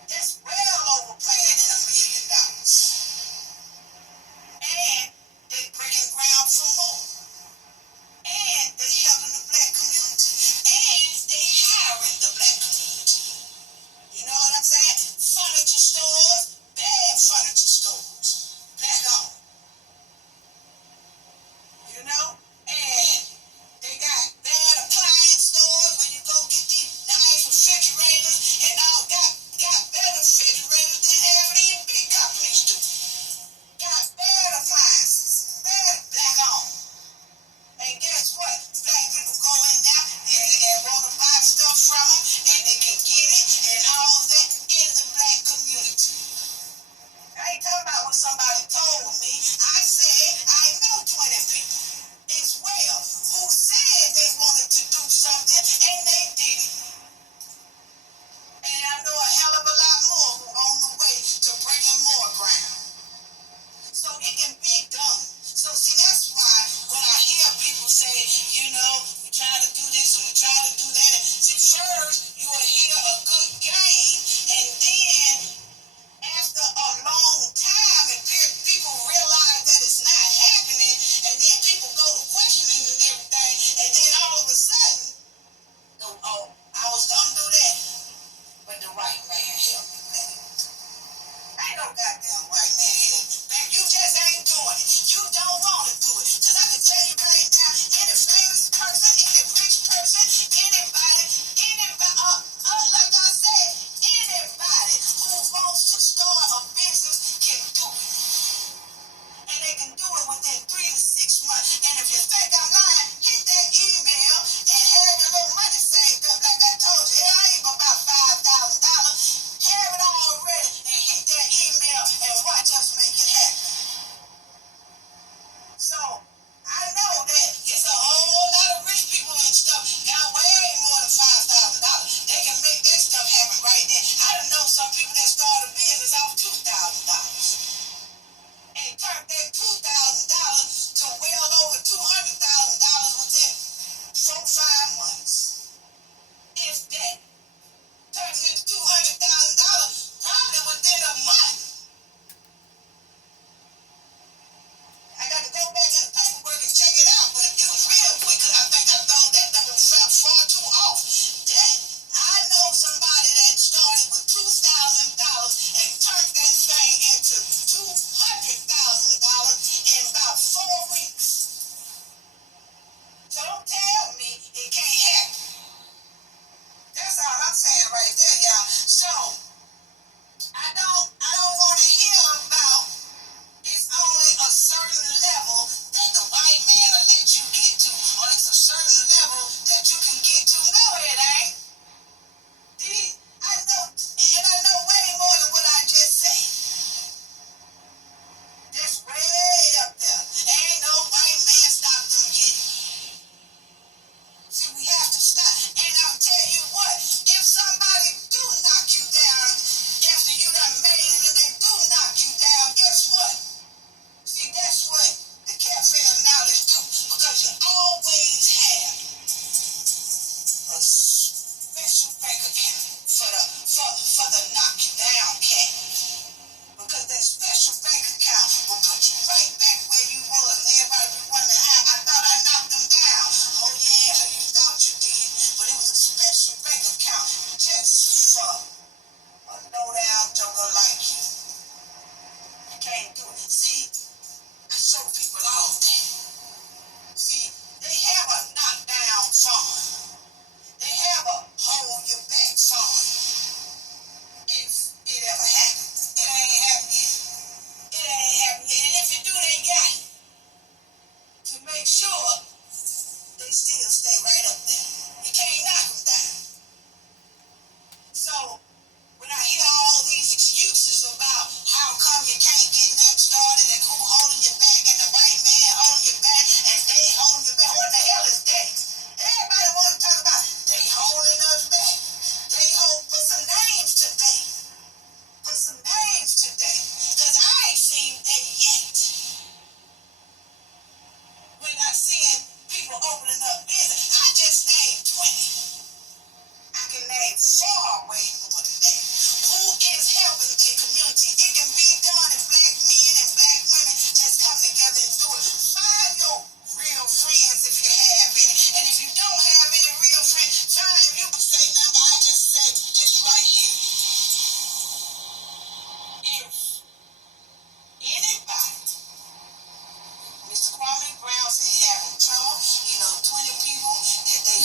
That's well over paying in $1 million. And they breaking ground for more. And they helping the black community. And they hiring the black community. You know what I'm saying? Furniture stores, bad furniture stores. Black owned. You know? And they got bad appliance stores where you go get these nice refrigerators and all got better refrigerators than half of these big companies do. Got bad appliances. Bad black owned. And guess what? Black people go in there and want to buy stuff from them and they can get it and all that in the black community. I ain't talking about what somebody told me. I said I know 20 people as well who said they wanted to do something and they did it. And I know a hell of a lot more who are on the way to breaking more ground. So it can be done. So see, that's why when I hear people say, you know, we try to do this and we try to do that. See, first you will hear a good game, and then after a long time, and people realize that it's not happening, and then people go to questioning and everything, and then all of a sudden, oh, I was gonna do that, but the white man helped me back. Ain't no goddamn white man helped you back. You just ain't doing it. You don't want to do it. Because I can tell you right now, any famous person, any rich person, anybody, like I said, anybody who wants to start a business can do it. And they can do it within 3 to 6 months. And if you think I'm lying, hit that email and have your little money saved up like I told you. It ain't about $5,000. Have it already and hit that email and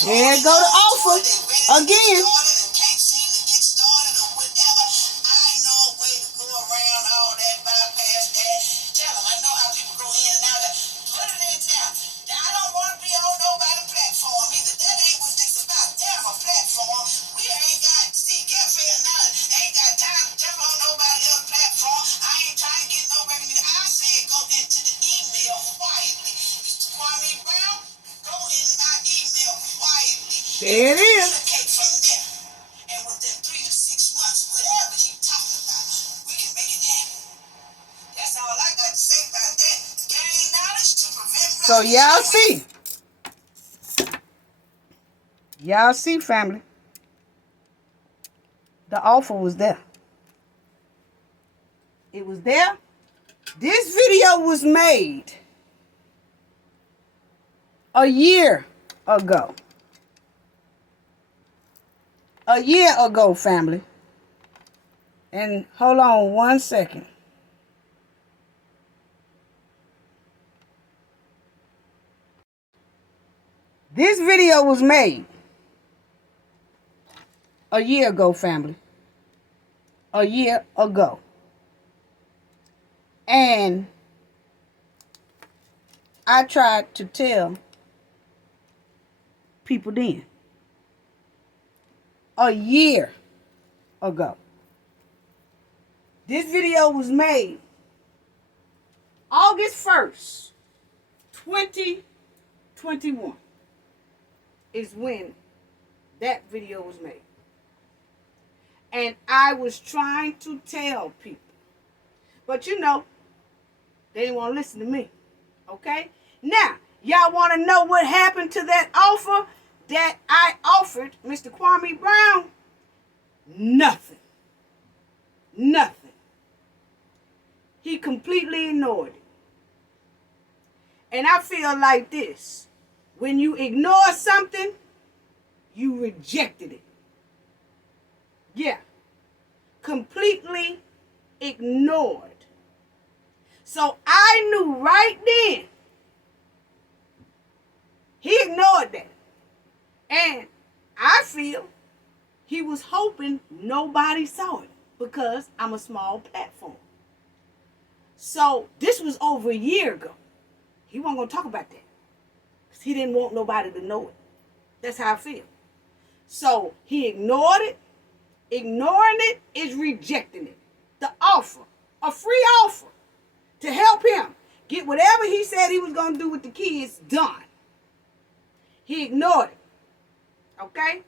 There go the offer again. There it is. And within 3 to 6 months, whatever he talking about, we can make it happen. That's all I got to say about that. Gain knowledge to prevent. So y'all see. Y'all see, family. The offer was there. It was there. This video was made a year ago. A year ago, family. And hold on 1 second. This video was made a year ago, family. A year ago. And I tried to tell people then. A year ago. This video was made August 1st, 2021 is when that video was made. And I was trying to tell people. But you know, they didn't want to listen to me. Okay? Now, y'all want to know what happened to that offer that I offered Mr. Kwame Brown? Nothing. Nothing. He completely ignored it. And I feel like this. When you ignore something, you rejected it. Yeah. Completely ignored. So I knew right then. He ignored that. And I feel he was hoping nobody saw it because I'm a small platform. So this was over a year ago. He wasn't going to talk about that because he didn't want nobody to know it. That's how I feel. So he ignored it. Ignoring it is rejecting it. The offer, a free offer to help him get whatever he said he was going to do with the kids done. He ignored it. Okay?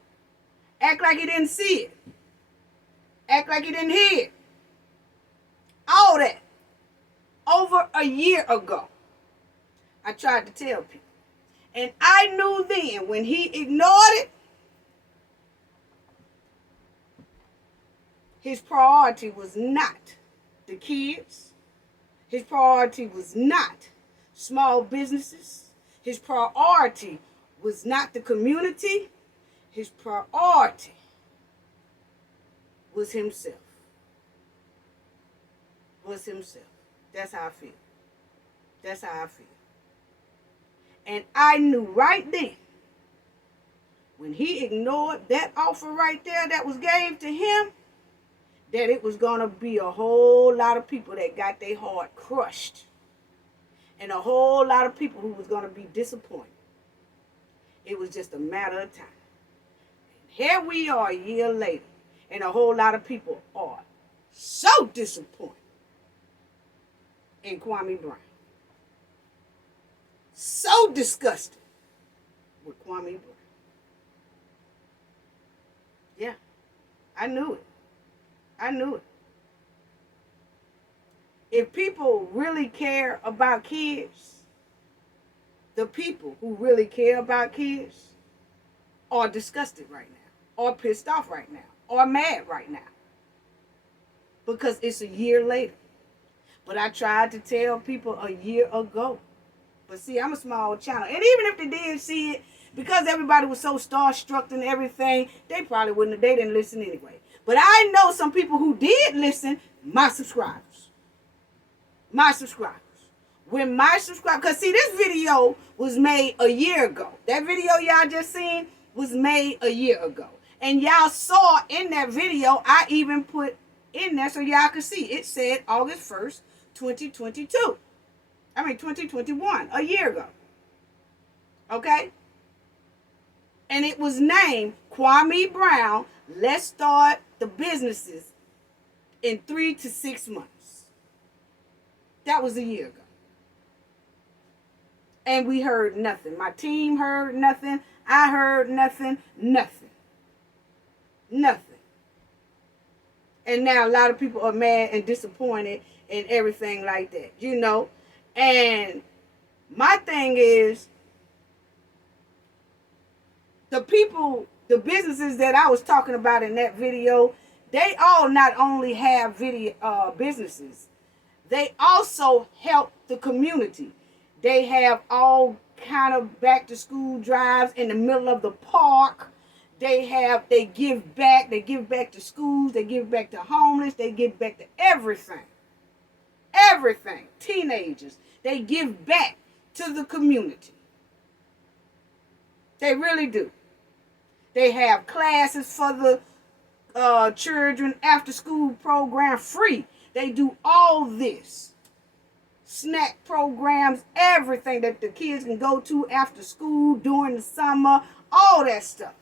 Act like he didn't see it. Act like he didn't hear it. All that. Over a year ago, I tried to tell people. And I knew then when he ignored it, his priority was not the kids. His priority was not small businesses. His priority was not the community. His priority was himself. Was himself. That's how I feel. That's how I feel. And I knew right then, when he ignored that offer right there that was gave to him, that it was going to be a whole lot of people that got their heart crushed. And a whole lot of people who was going to be disappointed. It was just a matter of time. Here we are a year later, and a whole lot of people are so disappointed in Kwame Brown. So disgusted with Kwame Brown. Yeah, I knew it. I knew it. If people really care about kids, the people who really care about kids are disgusted right now, or pissed off right now, or mad right now. Because it's a year later. But I tried to tell people a year ago. But see, I'm a small channel. And even if they did see it, because everybody was so starstruck and everything, they probably wouldn't have, they didn't listen anyway. But I know some people who did listen, my subscribers. My subscribers. When my subscribers, because see, this video was made a year ago. That video y'all just seen, was made a year ago. And y'all saw in that video, I even put in there so y'all could see. It said August 1st, 2022. 2021, a year ago. Okay? And it was named Kwame Brown, Let's Start the Businesses in 3 to 6 months. That was a year ago. And we heard nothing. My team heard nothing. I heard nothing. Nothing. And now a lot of people are mad and disappointed and everything like that, you know. And my thing is, the people, the businesses that I was talking about in that video, they all not only have video businesses, they also help the community. They have all kind of back to school drives in the middle of the park. They give back to schools, they give back to homeless, they give back to everything. Everything. Teenagers, they give back to the community. They really do. They have classes for the children, after school program free. They do all this. Snack programs, everything that the kids can go to after school, during the summer, all that stuff.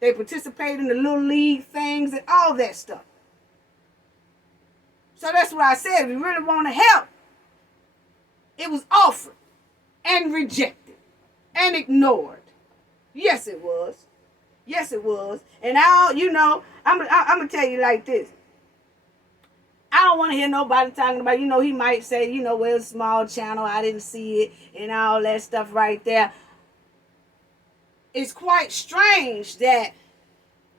They participate in the little league things and all that stuff. So that's what I said. If you really want to help, it was offered and rejected and ignored. Yes, it was. Yes, it was. And I'm going to tell you like this. I don't want to hear nobody talking about, he might say, well, it's a small channel, I didn't see it, and all that stuff right there. It's quite strange that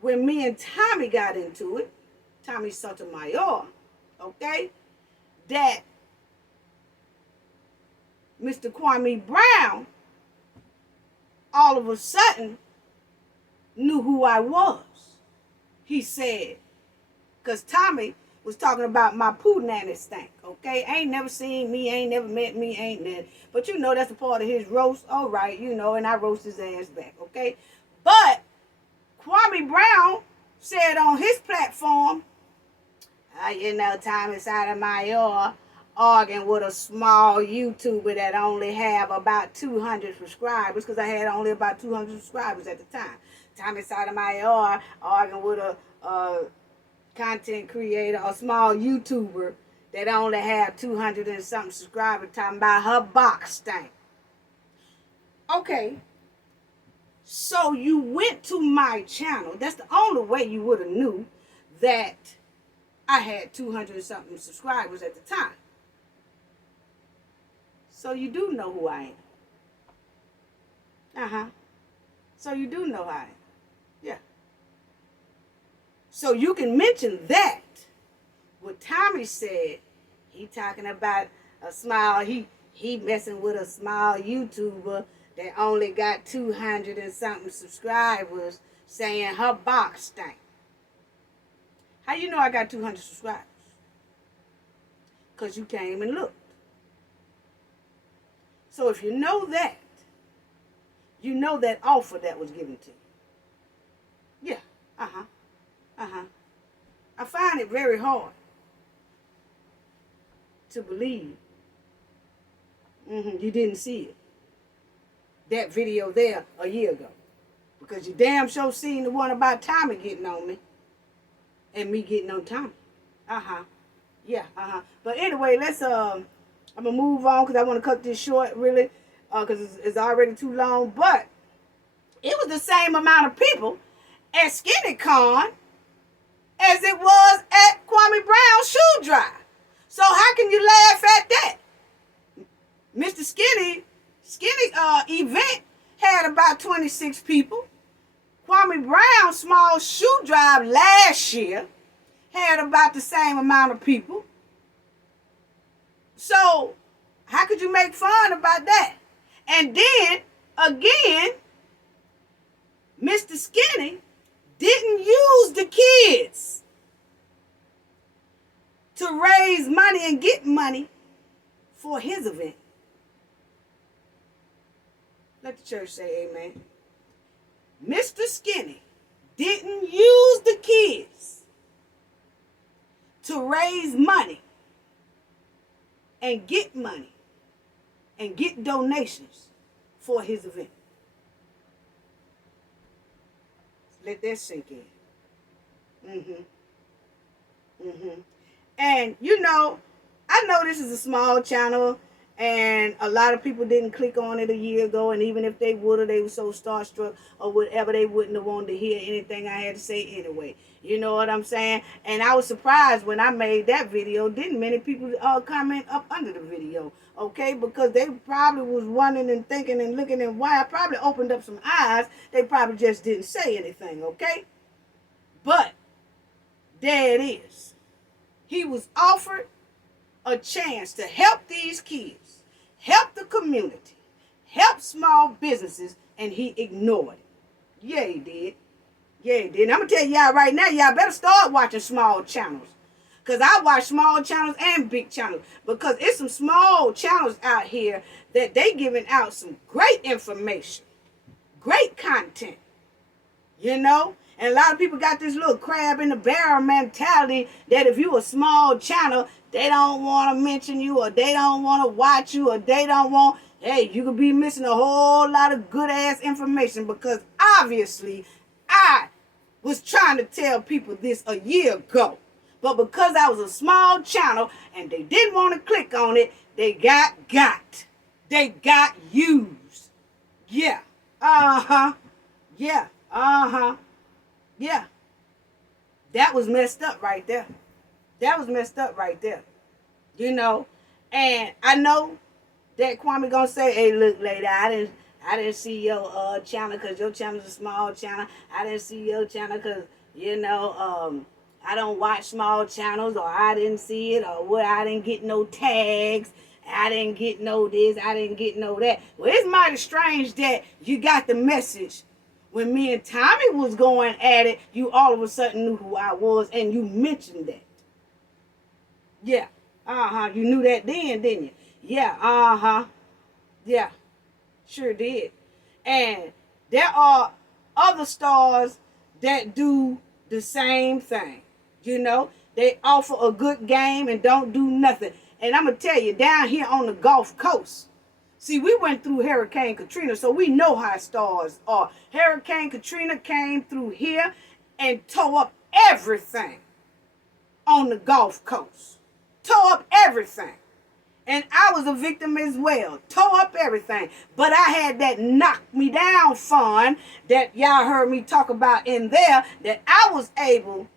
when me and Tommy got into it, Tommy Sotomayor, okay, that Mr. Kwame Brown all of a sudden knew who I was. He said, because Tommy was talking about my poo nanny stank, okay? Ain't never seen me, ain't never met me, ain't that. But that's a part of his roast, all right, and I roast his ass back, okay? But Kwame Brown said on his platform, Tommy Sotomayor arguing with a small YouTuber that only have about 200 subscribers, because I had only about 200 subscribers at the time. Tommy Sotomayor arguing with a content creator, a small YouTuber that only have 200 and something subscribers, talking about her box stank. Okay, so you went to my channel. That's the only way you would have knew that I had 200 and something subscribers at the time. So you do know who I am. So you do know who I am. Yeah. So you can mention that. What Tommy said, he talking about a small, he messing with a small YouTuber that only got 200 and something subscribers, saying her box stank. How you know I got 200 subscribers? Because you came and looked. So if you know that, you know that offer that was given to you. Yeah. I find it very hard to believe you didn't see it. That video there a year ago. Because you damn sure seen the one about Tommy getting on me. And me getting on Tommy. Yeah. But anyway, I'm going to move on because I want to cut this short, really, because it's already too long. But it was the same amount of people at SkinnyCon as it was at Kwame Brown's shoe drive. So how can you laugh at that? Mr. Skinny event had about 26 people. Kwame Brown's small shoe drive last year had about the same amount of people. So how could you make fun about that? And then, again, Mr. Skinny didn't use the kids to raise money and get money for his event. Let the church say amen. Mr. Skinny didn't use the kids to raise money and get donations for his event. Let that sink in. And I know this is a small channel, and a lot of people didn't click on it a year ago, and even if they would have, they were so starstruck or whatever, they wouldn't have wanted to hear anything I had to say anyway. You know what I'm saying? And I was surprised when I made that video. Didn't many people comment up under the video, okay? Because they probably was wondering and thinking and looking, and why I probably opened up some eyes. They probably just didn't say anything, okay? But there it is. He was offered a chance to help these kids, help the community, help small businesses, and he ignored it. Yeah, he did. Yeah, he did. And I'm going to tell y'all right now, y'all better start watching small channels. Because I watch small channels and big channels. Because it's some small channels out here that they giving out some great information, great content, And a lot of people got this little crab in the barrel mentality that if you a small channel, they don't want to mention you, or they don't want to watch you, or they don't want, hey, you could be missing a whole lot of good ass information, because obviously I was trying to tell people this a year ago. But because I was a small channel and they didn't want to click on it, they got. They got used. Yeah. Yeah. Yeah. That was messed up right there. And I know that Kwame gonna say, hey, look, lady, I didn't see your channel because your channel's a small channel. I didn't see your channel because, I don't watch small channels, or I didn't see it, or what, I didn't get no tags. I didn't get no this, I didn't get no that. Well, it's mighty strange that you got the message. When me and Tommy was going at it, you all of a sudden knew who I was, and you mentioned that. Yeah. You knew that then, didn't you? Yeah. Yeah. Sure did. And there are other stars that do the same thing. They offer a good game and don't do nothing. And I'm going to tell you, down here on the Gulf Coast, see, we went through Hurricane Katrina, so we know how stars are. Hurricane Katrina came through here and tore up everything on the Gulf Coast. Tore up everything. And I was a victim as well. Tore up everything. But I had that knock me down fund that y'all heard me talk about in there, that I was able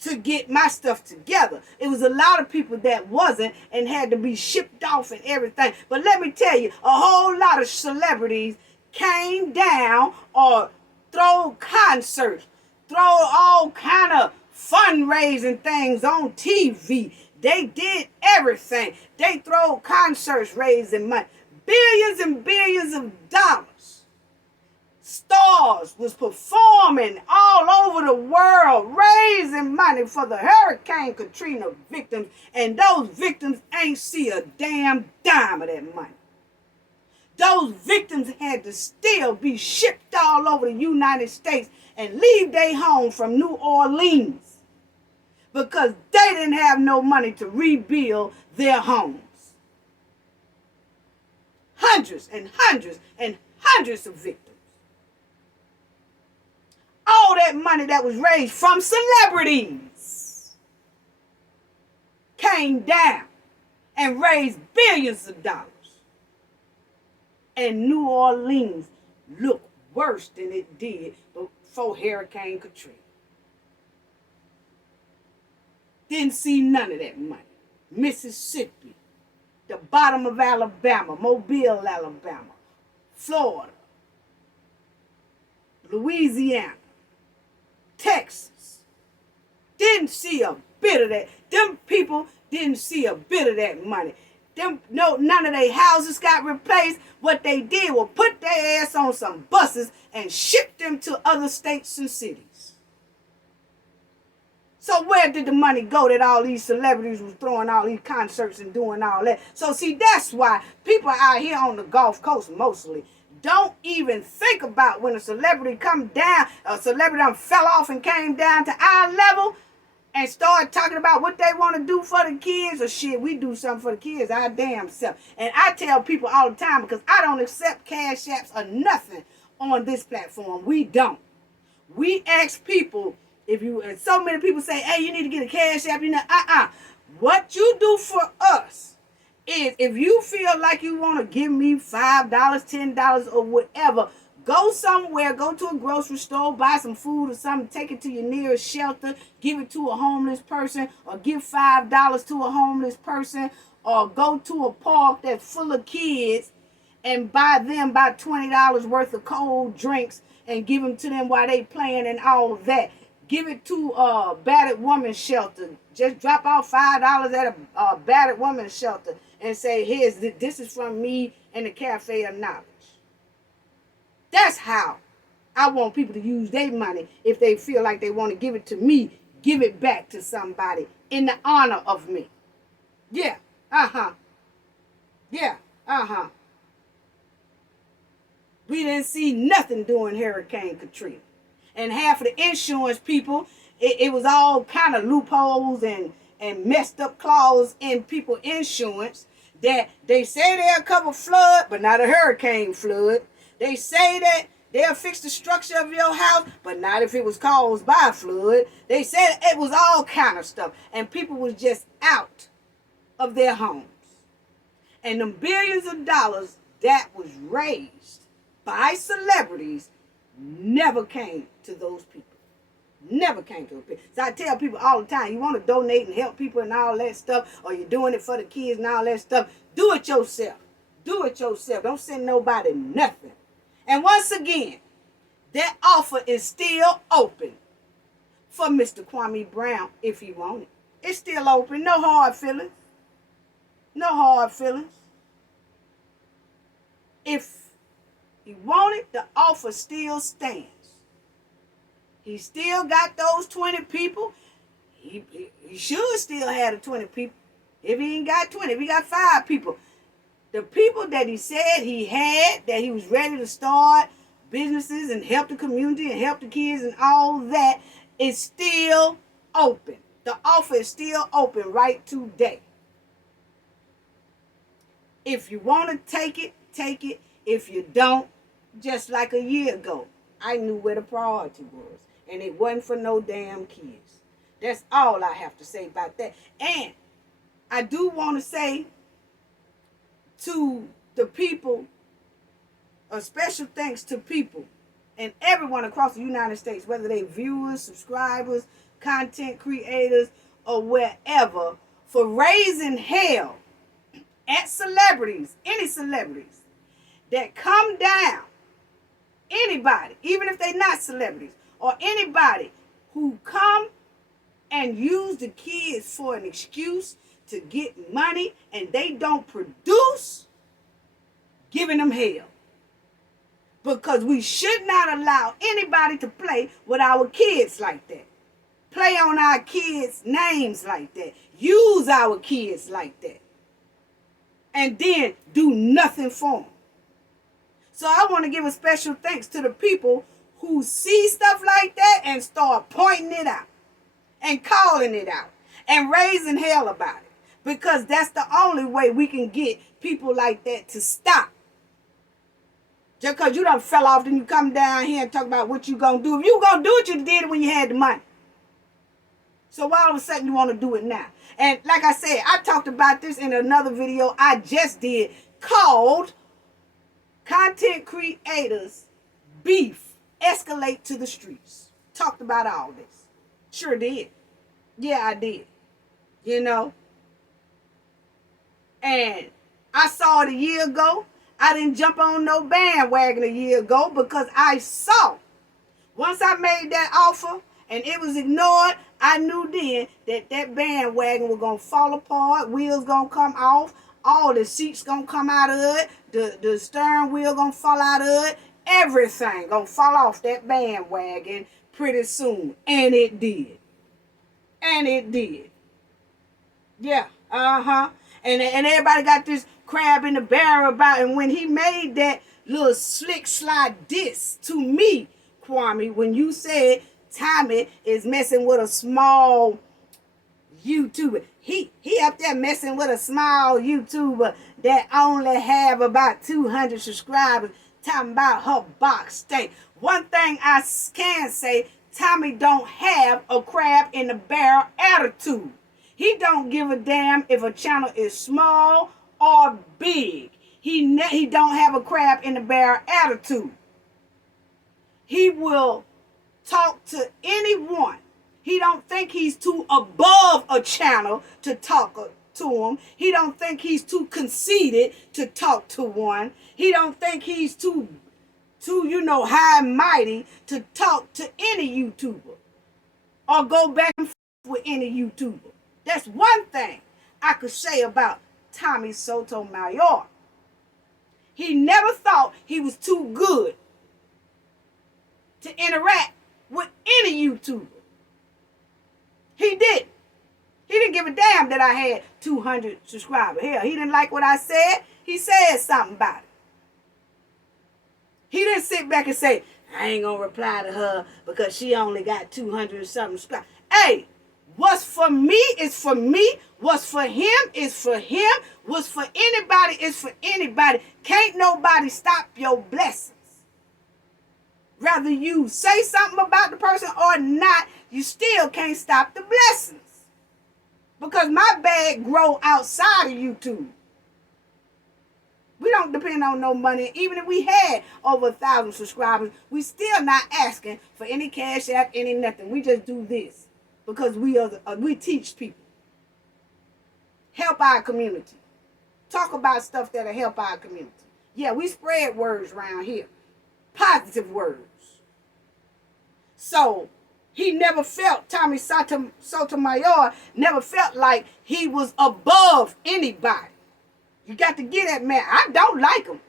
to get my stuff together. It was a lot of people that wasn't and had to be shipped off and everything. But let me tell you, a whole lot of celebrities came down or throw concerts, throw all kind of fundraising things on TV. They did everything. They throw concerts raising money. Billions and billions of dollars. Stars was performing all over the world, raising money for the Hurricane Katrina victims, and those victims ain't see a damn dime of that money. Those victims had to still be shipped all over the United States and leave their home from New Orleans because they didn't have no money to rebuild their homes. Hundreds and hundreds and hundreds of victims. All that money that was raised from celebrities came down and raised billions of dollars. And New Orleans looked worse than it did before Hurricane Katrina. Didn't see none of that money. Mississippi, the bottom of Alabama, Mobile, Alabama, Florida, Louisiana, Texas, didn't see a bit of that. Them people didn't see a bit of that money. None of their houses got replaced. What they did was put their ass on some buses and ship them to other states and cities. So where did the money go that all these celebrities was throwing all these concerts and doing all that? So see, that's why people out here on the Gulf Coast mostly don't even think about when a celebrity come down, a celebrity fell off and came down to our level and start talking about what they want to do for the kids, or shit, we do something for the kids our damn self. And I tell people all the time, because I don't accept cash apps or nothing on this platform. We don't. We ask people, and so many people say, hey, you need to get a cash app. What you do for us is, if you feel like you want to give me $5, $10, or whatever, go somewhere, go to a grocery store, buy some food or something, take it to your nearest shelter, give it to a homeless person, or give $5 to a homeless person, or go to a park that's full of kids and buy them about $20 worth of cold drinks and give them to them while they playing and all that. Give it to a battered woman shelter. Just drop out $5 at a battered woman shelter and say, this is from me and the Cafe of Knowledge. That's how I want people to use their money. If they feel like they want to give it to me, give it back to somebody in the honor of me. Yeah, Yeah, We didn't see nothing during Hurricane Katrina. And half of the insurance people, it was all kind of loopholes and messed up clauses in people's insurance that they say they'll cover flood, but not a hurricane flood. They say that they'll fix the structure of your house, but not if it was caused by a flood. They said it was all kind of stuff. And people was just out of their homes. And them billions of dollars that was raised by celebrities never came to those people. Never came to those people. So I tell people all the time, you want to donate and help people and all that stuff, or you're doing it for the kids and all that stuff, do it yourself. Do it yourself. Don't send nobody nothing. And once again, that offer is still open for Mr. Kwame Brown if he want it. It's still open. No hard feelings. No hard feelings. If he want it, the offer still stands. He still got those 20 people. He should still have the 20 people. If he ain't got 20, if he got 5 people. The people that he said he had, that he was ready to start businesses and help the community and help the kids and all that, is still open. The offer is still open right today. If you want to take it, take it. If you don't, just like a year ago, I knew where the priority was. And it wasn't for no damn kids. That's all I have to say about that. And I do want to say to the people, a special thanks to people and everyone across the United States, whether they viewers, subscribers, content creators, or wherever, for raising hell at celebrities, any celebrities that come down, anybody, even if they're not celebrities, or anybody who come and use the kids for an excuse to get money and they don't produce, giving them hell. Because we should not allow anybody to play with our kids like that. Play on our kids' names like that. Use our kids like that. And then do nothing for them. So I want to give a special thanks to the people who see stuff like that and start pointing it out and calling it out and raising hell about it. Because that's the only way we can get people like that to stop. Just because you done fell off, then you come down here and talk about what you going to do. If you going to do it, you did it when you had the money. So why all of a sudden you want to do it now? And like I said, I talked about this in another video I just did called Content Creators Beef Escalate to the Streets. Talked about all this. Sure did. Yeah, I did. You know. And I saw it a year ago. I didn't jump on no bandwagon a year ago because I saw. Once I made that offer and it was ignored, I knew then that that bandwagon was going to fall apart. Wheels going to come off. All the seats going to come out of it. The steering wheel going to fall out of it. Everything going to fall off that bandwagon pretty soon. And it did. And it did. Yeah. And everybody got this crab in the barrel about, and when he made that little slick slide diss to me, Kwame, when you said Tommy is messing with a small YouTuber. He up there messing with a small YouTuber that only have about 200 subscribers, talking about her box steak. One thing I can say, Tommy don't have a crab in the barrel attitude. He don't give a damn if a channel is small or big. He don't have a crab in the barrel attitude. He will talk to anyone. He don't think he's too above a channel to talk to him. He don't think he's too conceited to talk to one. He don't think he's too high and mighty to talk to any YouTuber or go back and forth with any YouTuber. That's one thing I could say about Tommy Sotomayor. He never thought he was too good to interact with any YouTuber. He did. He didn't give a damn that I had 200 subscribers. Hell, he didn't like what I said. He said something about it. He didn't sit back and say, I ain't going to reply to her because she only got 200 and something subscribers. Hey, what's for me is for me. What's for him is for him. What's for anybody is for anybody. Can't nobody stop your blessings. Whether you say something about the person or not, you still can't stop the blessings. Because my bag grow outside of YouTube. We don't depend on no money. Even if we had over 1,000 subscribers, we still not asking for any cash app, any nothing. We just do this because we teach people. Help our community. Talk about stuff that'll help our community. Yeah, we spread words around here. Positive words. So he never felt, Tommy Sotomayor never felt like he was above anybody. You got to get that man. I don't like him,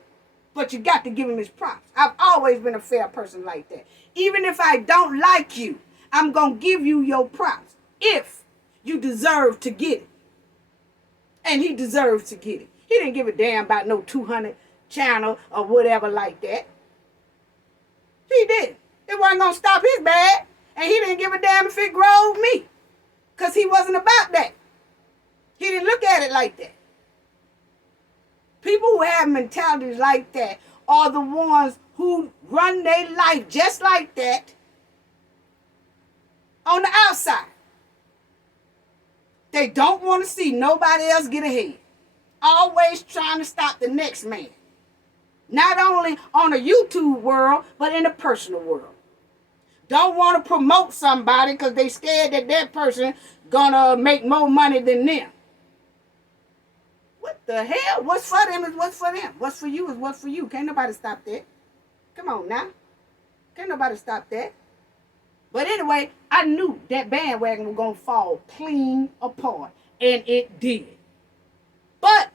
but you got to give him his props. I've always been a fair person like that. Even if I don't like you, I'm going to give you your props if you deserve to get it. And he deserves to get it. He didn't give a damn about no 200 channel or whatever like that. He did. It wasn't going to stop his bag. And he didn't give a damn if it growed me. Because he wasn't about that. He didn't look at it like that. People who have mentalities like that are the ones who run their life just like that on the outside. They don't want to see nobody else get ahead. Always trying to stop the next man. Not only on the YouTube world, but in the personal world. Don't want to promote somebody because they scared that that person gonna make more money than them. What the hell? What's for them is what's for them. What's for you is what's for you. Can't nobody stop that. Come on now. Can't nobody stop that. But anyway, I knew that bandwagon was going to fall clean apart. And it did. But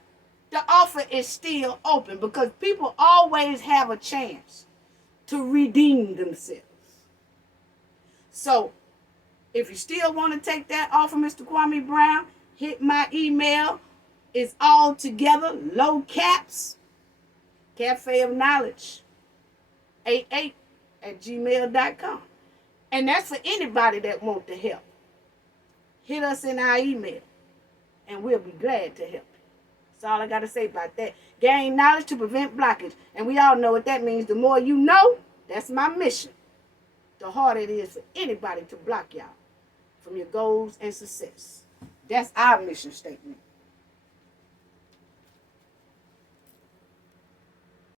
the offer is still open because people always have a chance to redeem themselves. So, if you still want to take that offer, Mr. Kwame Brown, hit my email. It's all together, low caps, Cafe of Knowledge, 88@gmail.com. And that's for anybody that wants to help. Hit us in our email, and we'll be glad to help you. That's all I got to say about that. Gain knowledge to prevent blockage. And we all know what that means. The more you know, that's my mission. The harder it is for anybody to block y'all from your goals and success. That's our mission statement.